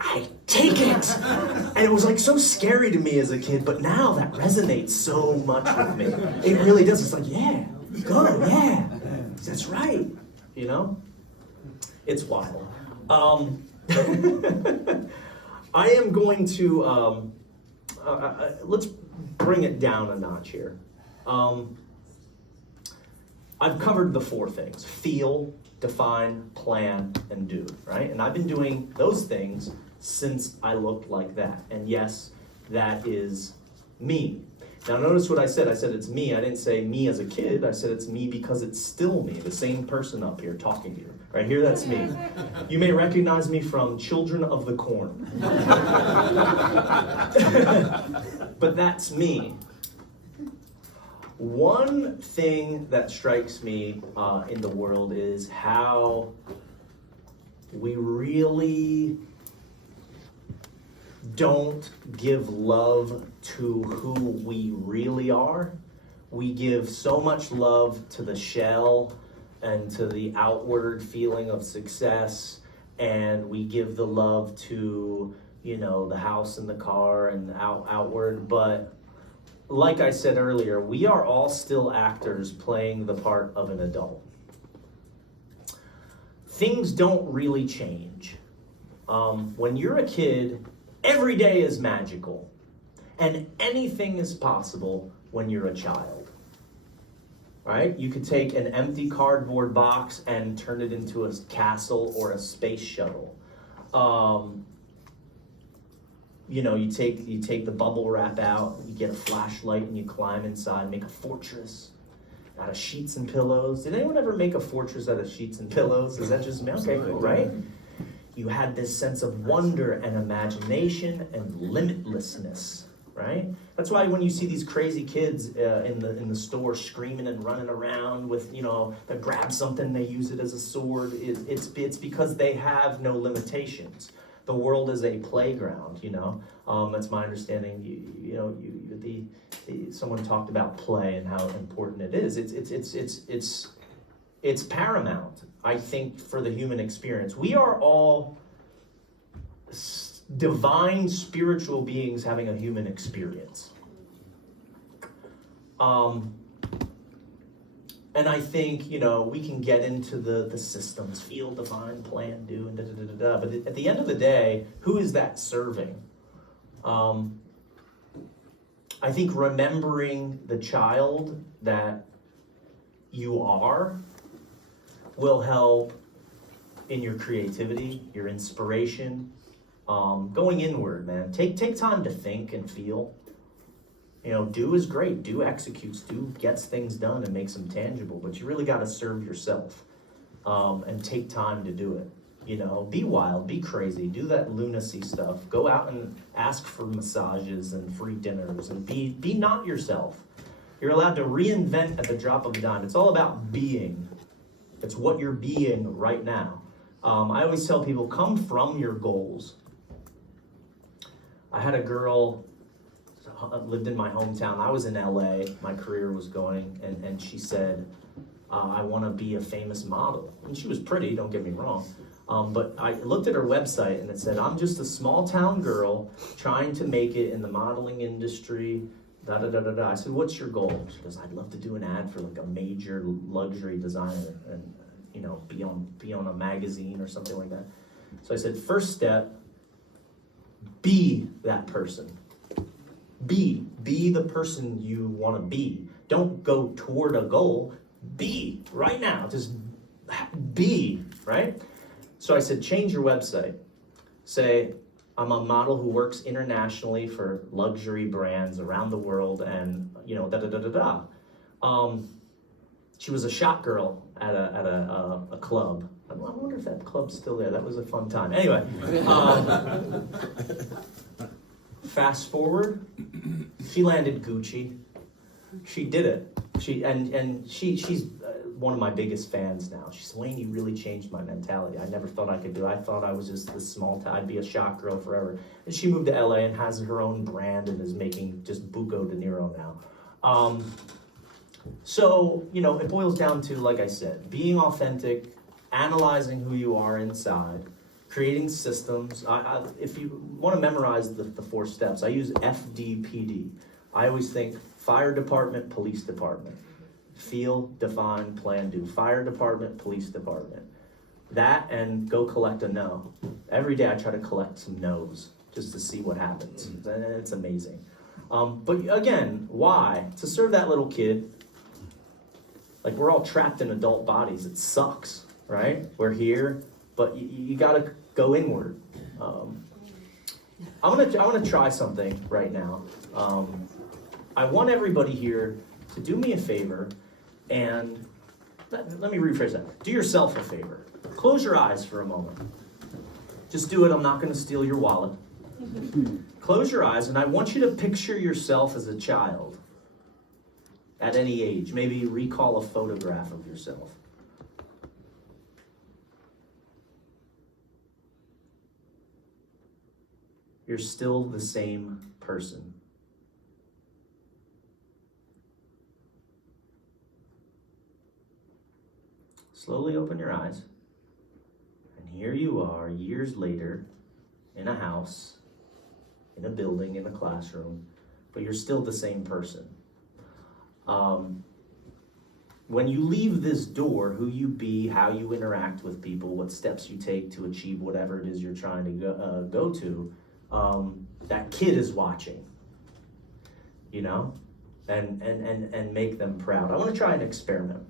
I take it. And it was like so scary to me as a kid, but now that resonates so much with me. It really does. It's like, yeah, go, yeah, that's right. You know? It's wild. I am going to, let's bring it down a notch here. I've covered the 4 things: feel, define, plan, and do, right? And I've been doing those things since I looked like that. And yes, that is me. Now notice what I said. I said it's me. I didn't say me as a kid. I said it's me because it's still me, the same person up here talking to you. Right here, that's me. You may recognize me from Children of the Corn. But that's me. One thing that strikes me in the world is how we really don't give love to who we really are. We give so much love to the shell and to the outward feeling of success, and we give the love to, the house and the car and the outward, but like I said earlier, we are all still actors playing the part of an adult. Things don't really change. When you're a kid, every day is magical, and anything is possible when you're a child. Right? You could take an empty cardboard box and turn it into a castle or a space shuttle. You take the bubble wrap out, you get a flashlight, and you climb inside, make a fortress out of sheets and pillows. Did anyone ever make a fortress out of sheets and pillows? Is that just me? Okay, cool, right? You had this sense of wonder and imagination and limitlessness, right? That's why when you see these crazy kids in the store screaming and running around with, they grab something, they use it as a sword, it's because they have no limitations. The world is a playground, That's my understanding. Someone talked about play and how important it is. It's paramount, I think, for the human experience. We are all divine spiritual beings having a human experience. And I think, you know, we can get into the systems, feel, define, plan, do, and da-da-da-da-da. But at the end of the day, who is that serving? I think remembering the child that you are will help in your creativity, your inspiration, going inward, man. Take time to think and feel. You know, do is great. Do executes. Do gets things done and makes them tangible. But you really got to serve yourself and take time to do it. You know, be wild, be crazy, do that lunacy stuff. Go out and ask for massages and free dinners and be not yourself. You're allowed to reinvent at the drop of a dime. It's all about being. It's what you're being right now. I always tell people, come from your goals. I had a girl lived in my hometown. I was in LA, my career was going, and she said, I want to be a famous model. And she was pretty, don't get me wrong. But I looked at her website and it said, I'm just a small town girl trying to make it in the modeling industry, da da da da da. I said, what's your goal? She goes, I'd love to do an ad for like a major luxury designer and, you know, be on a magazine or something like that. So I said, first step, be that person. Be the person you want to be. Don't go toward a goal. Be right now. Just be, right? So I said, change your website. Say, I'm a model who works internationally for luxury brands around the world and, you know, da-da-da-da-da. She was a shot girl at a club. I wonder if that club's still there. That was a fun time. Anyway, fast forward, she landed Gucci. She did it. She's one of my biggest fans now. She said, Wayne, you really changed my mentality. I never thought I could do it. I thought I was just this small town. I'd be a shot girl forever. And she moved to LA and has her own brand and is making just buco de niro now. So, you know, it boils down to, like I said, being authentic, analyzing who you are inside, creating systems. If you want to memorize the 4 steps, I use FDPD. I always think fire department, police department. Feel, define, plan, do. Fire department, police department. That and go collect a no. Every day I try to collect some no's just to see what happens. And it's amazing. But again, why? To serve that little kid. Like, we're all trapped in adult bodies. It sucks, right? We're here, but you gotta go inward. I wanna try something right now. I want everybody here to do me a favor and let me rephrase that. Do yourself a favor. Close your eyes for a moment. Just do it. I'm not gonna steal your wallet. Close your eyes, and I want you to picture yourself as a child at any age. Maybe recall a photograph of yourself. You're still the same person. Slowly open your eyes, and here you are years later in a house, in a building, in a classroom, but you're still the same person. When you leave this door, who you be, how you interact with people, what steps you take to achieve whatever it is you're trying to go to, that kid is watching, you know, and make them proud. I want to try an experiment.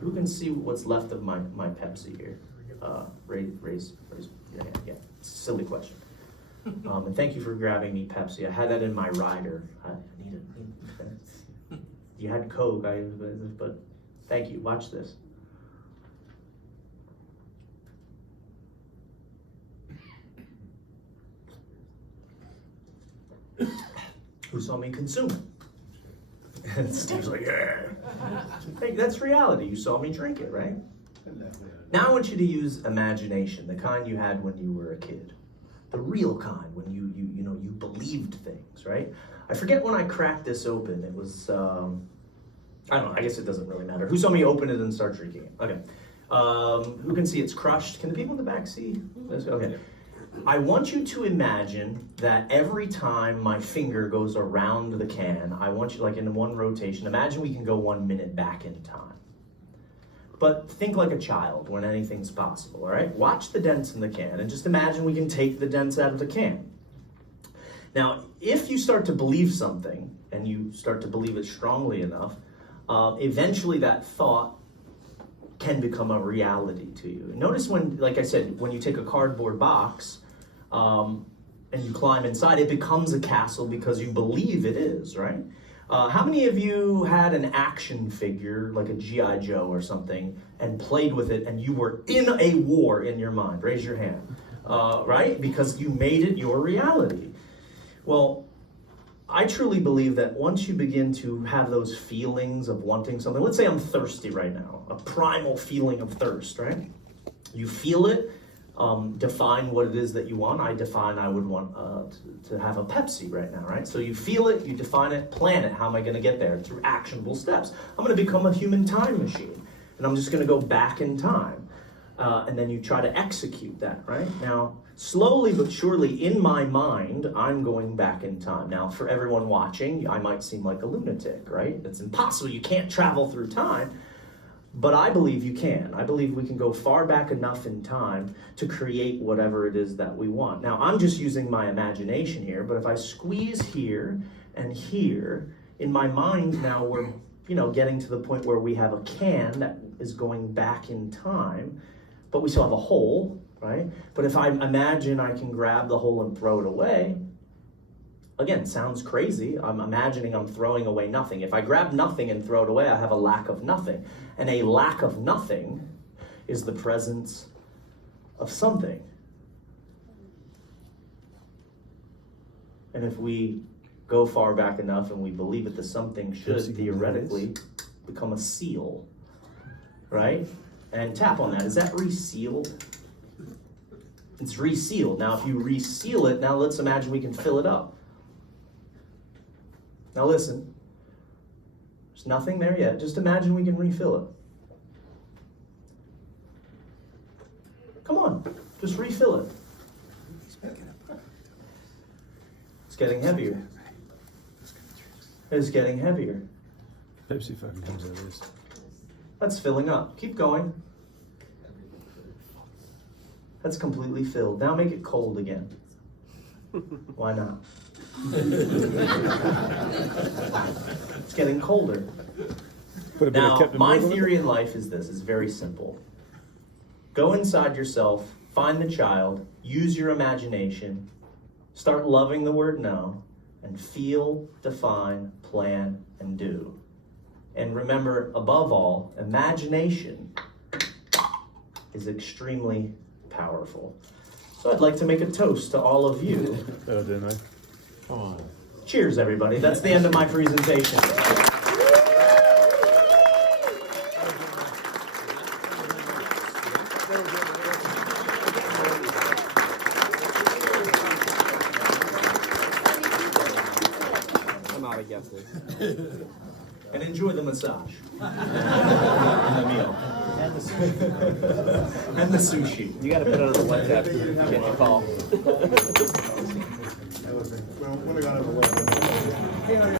Who can see what's left of my Pepsi here? Raise your hand. Yeah, it's a silly question. And thank you for grabbing me Pepsi. I had that in my rider. I need it. You had Coke, but thank you. Watch this. Who saw me consume it? And Steve's like, yeah. Hey, that's reality. You saw me drink it, right? Now I want you to use imagination, the kind you had when you were a kid. The real kind, when you believed things, right? I forget when I cracked this open. It was, I don't know, I guess it doesn't really matter. Who saw me open it and start drinking it? Okay. Who can see it's crushed? Can the people in the back see this? Okay. I want you to imagine that every time my finger goes around the can, I want you, like in one rotation, imagine we can go 1 minute back in time. But think like a child when anything's possible, all right? Watch the dents in the can and just imagine we can take the dents out of the can. Now, if you start to believe something and you start to believe it strongly enough, eventually that thought can become a reality to you. Notice when, like I said, when you take a cardboard box and you climb inside, it becomes a castle because you believe it is, right? How many of you had an action figure, like a G.I. Joe or something, and played with it and you were in a war in your mind? Raise your hand, right? Because you made it your reality. Well, I truly believe that once you begin to have those feelings of wanting something, let's say I'm thirsty right now, a primal feeling of thirst, right? You feel it, define what it is that you want. I define I would want to have a Pepsi right now, right? So you feel it, you define it, plan it. How am I going to get there? Through actionable steps. I'm going to become a human time machine, and I'm just going to go back in time. And then you try to execute that, right? Now, slowly but surely, in my mind, I'm going back in time. Now, for everyone watching, I might seem like a lunatic, right? It's impossible. You can't travel through time. But I believe you can. I believe we can go far back enough in time to create whatever it is that we want. Now, I'm just using my imagination here, but if I squeeze here and here, in my mind now we're, getting to the point where we have a can that is going back in time, but we still have a hole, right? But if I imagine I can grab the hole and throw it away, again, sounds crazy. I'm imagining I'm throwing away nothing. If I grab nothing and throw it away, I have a lack of nothing. And a lack of nothing is the presence of something. And if we go far back enough and we believe that the something should theoretically become a seal, right? And tap on that. Is that resealed? It's resealed. Now, if you reseal it, now let's imagine we can fill it up. Now listen, there's nothing there yet. Just imagine we can refill it. Come on, just refill it. It's getting heavier. It's getting heavier. Pepsi fucking comes out of this. That's filling up. Keep going. That's completely filled. Now make it cold again. Why not? It's getting colder. Now, my theory in life is this. It's very simple. Go inside yourself, find the child, use your imagination, start loving the word no, and feel, define, plan, and do. And remember, above all, imagination is extremely powerful. So I'd like to make a toast to all of you. Oh, didn't I? Oh. Cheers, everybody. That's the end of my presentation. I'm out of guesses. And enjoy the massage. And the meal. And the sushi. You got to put it on the WhatsApp to get the call. Well, when I got over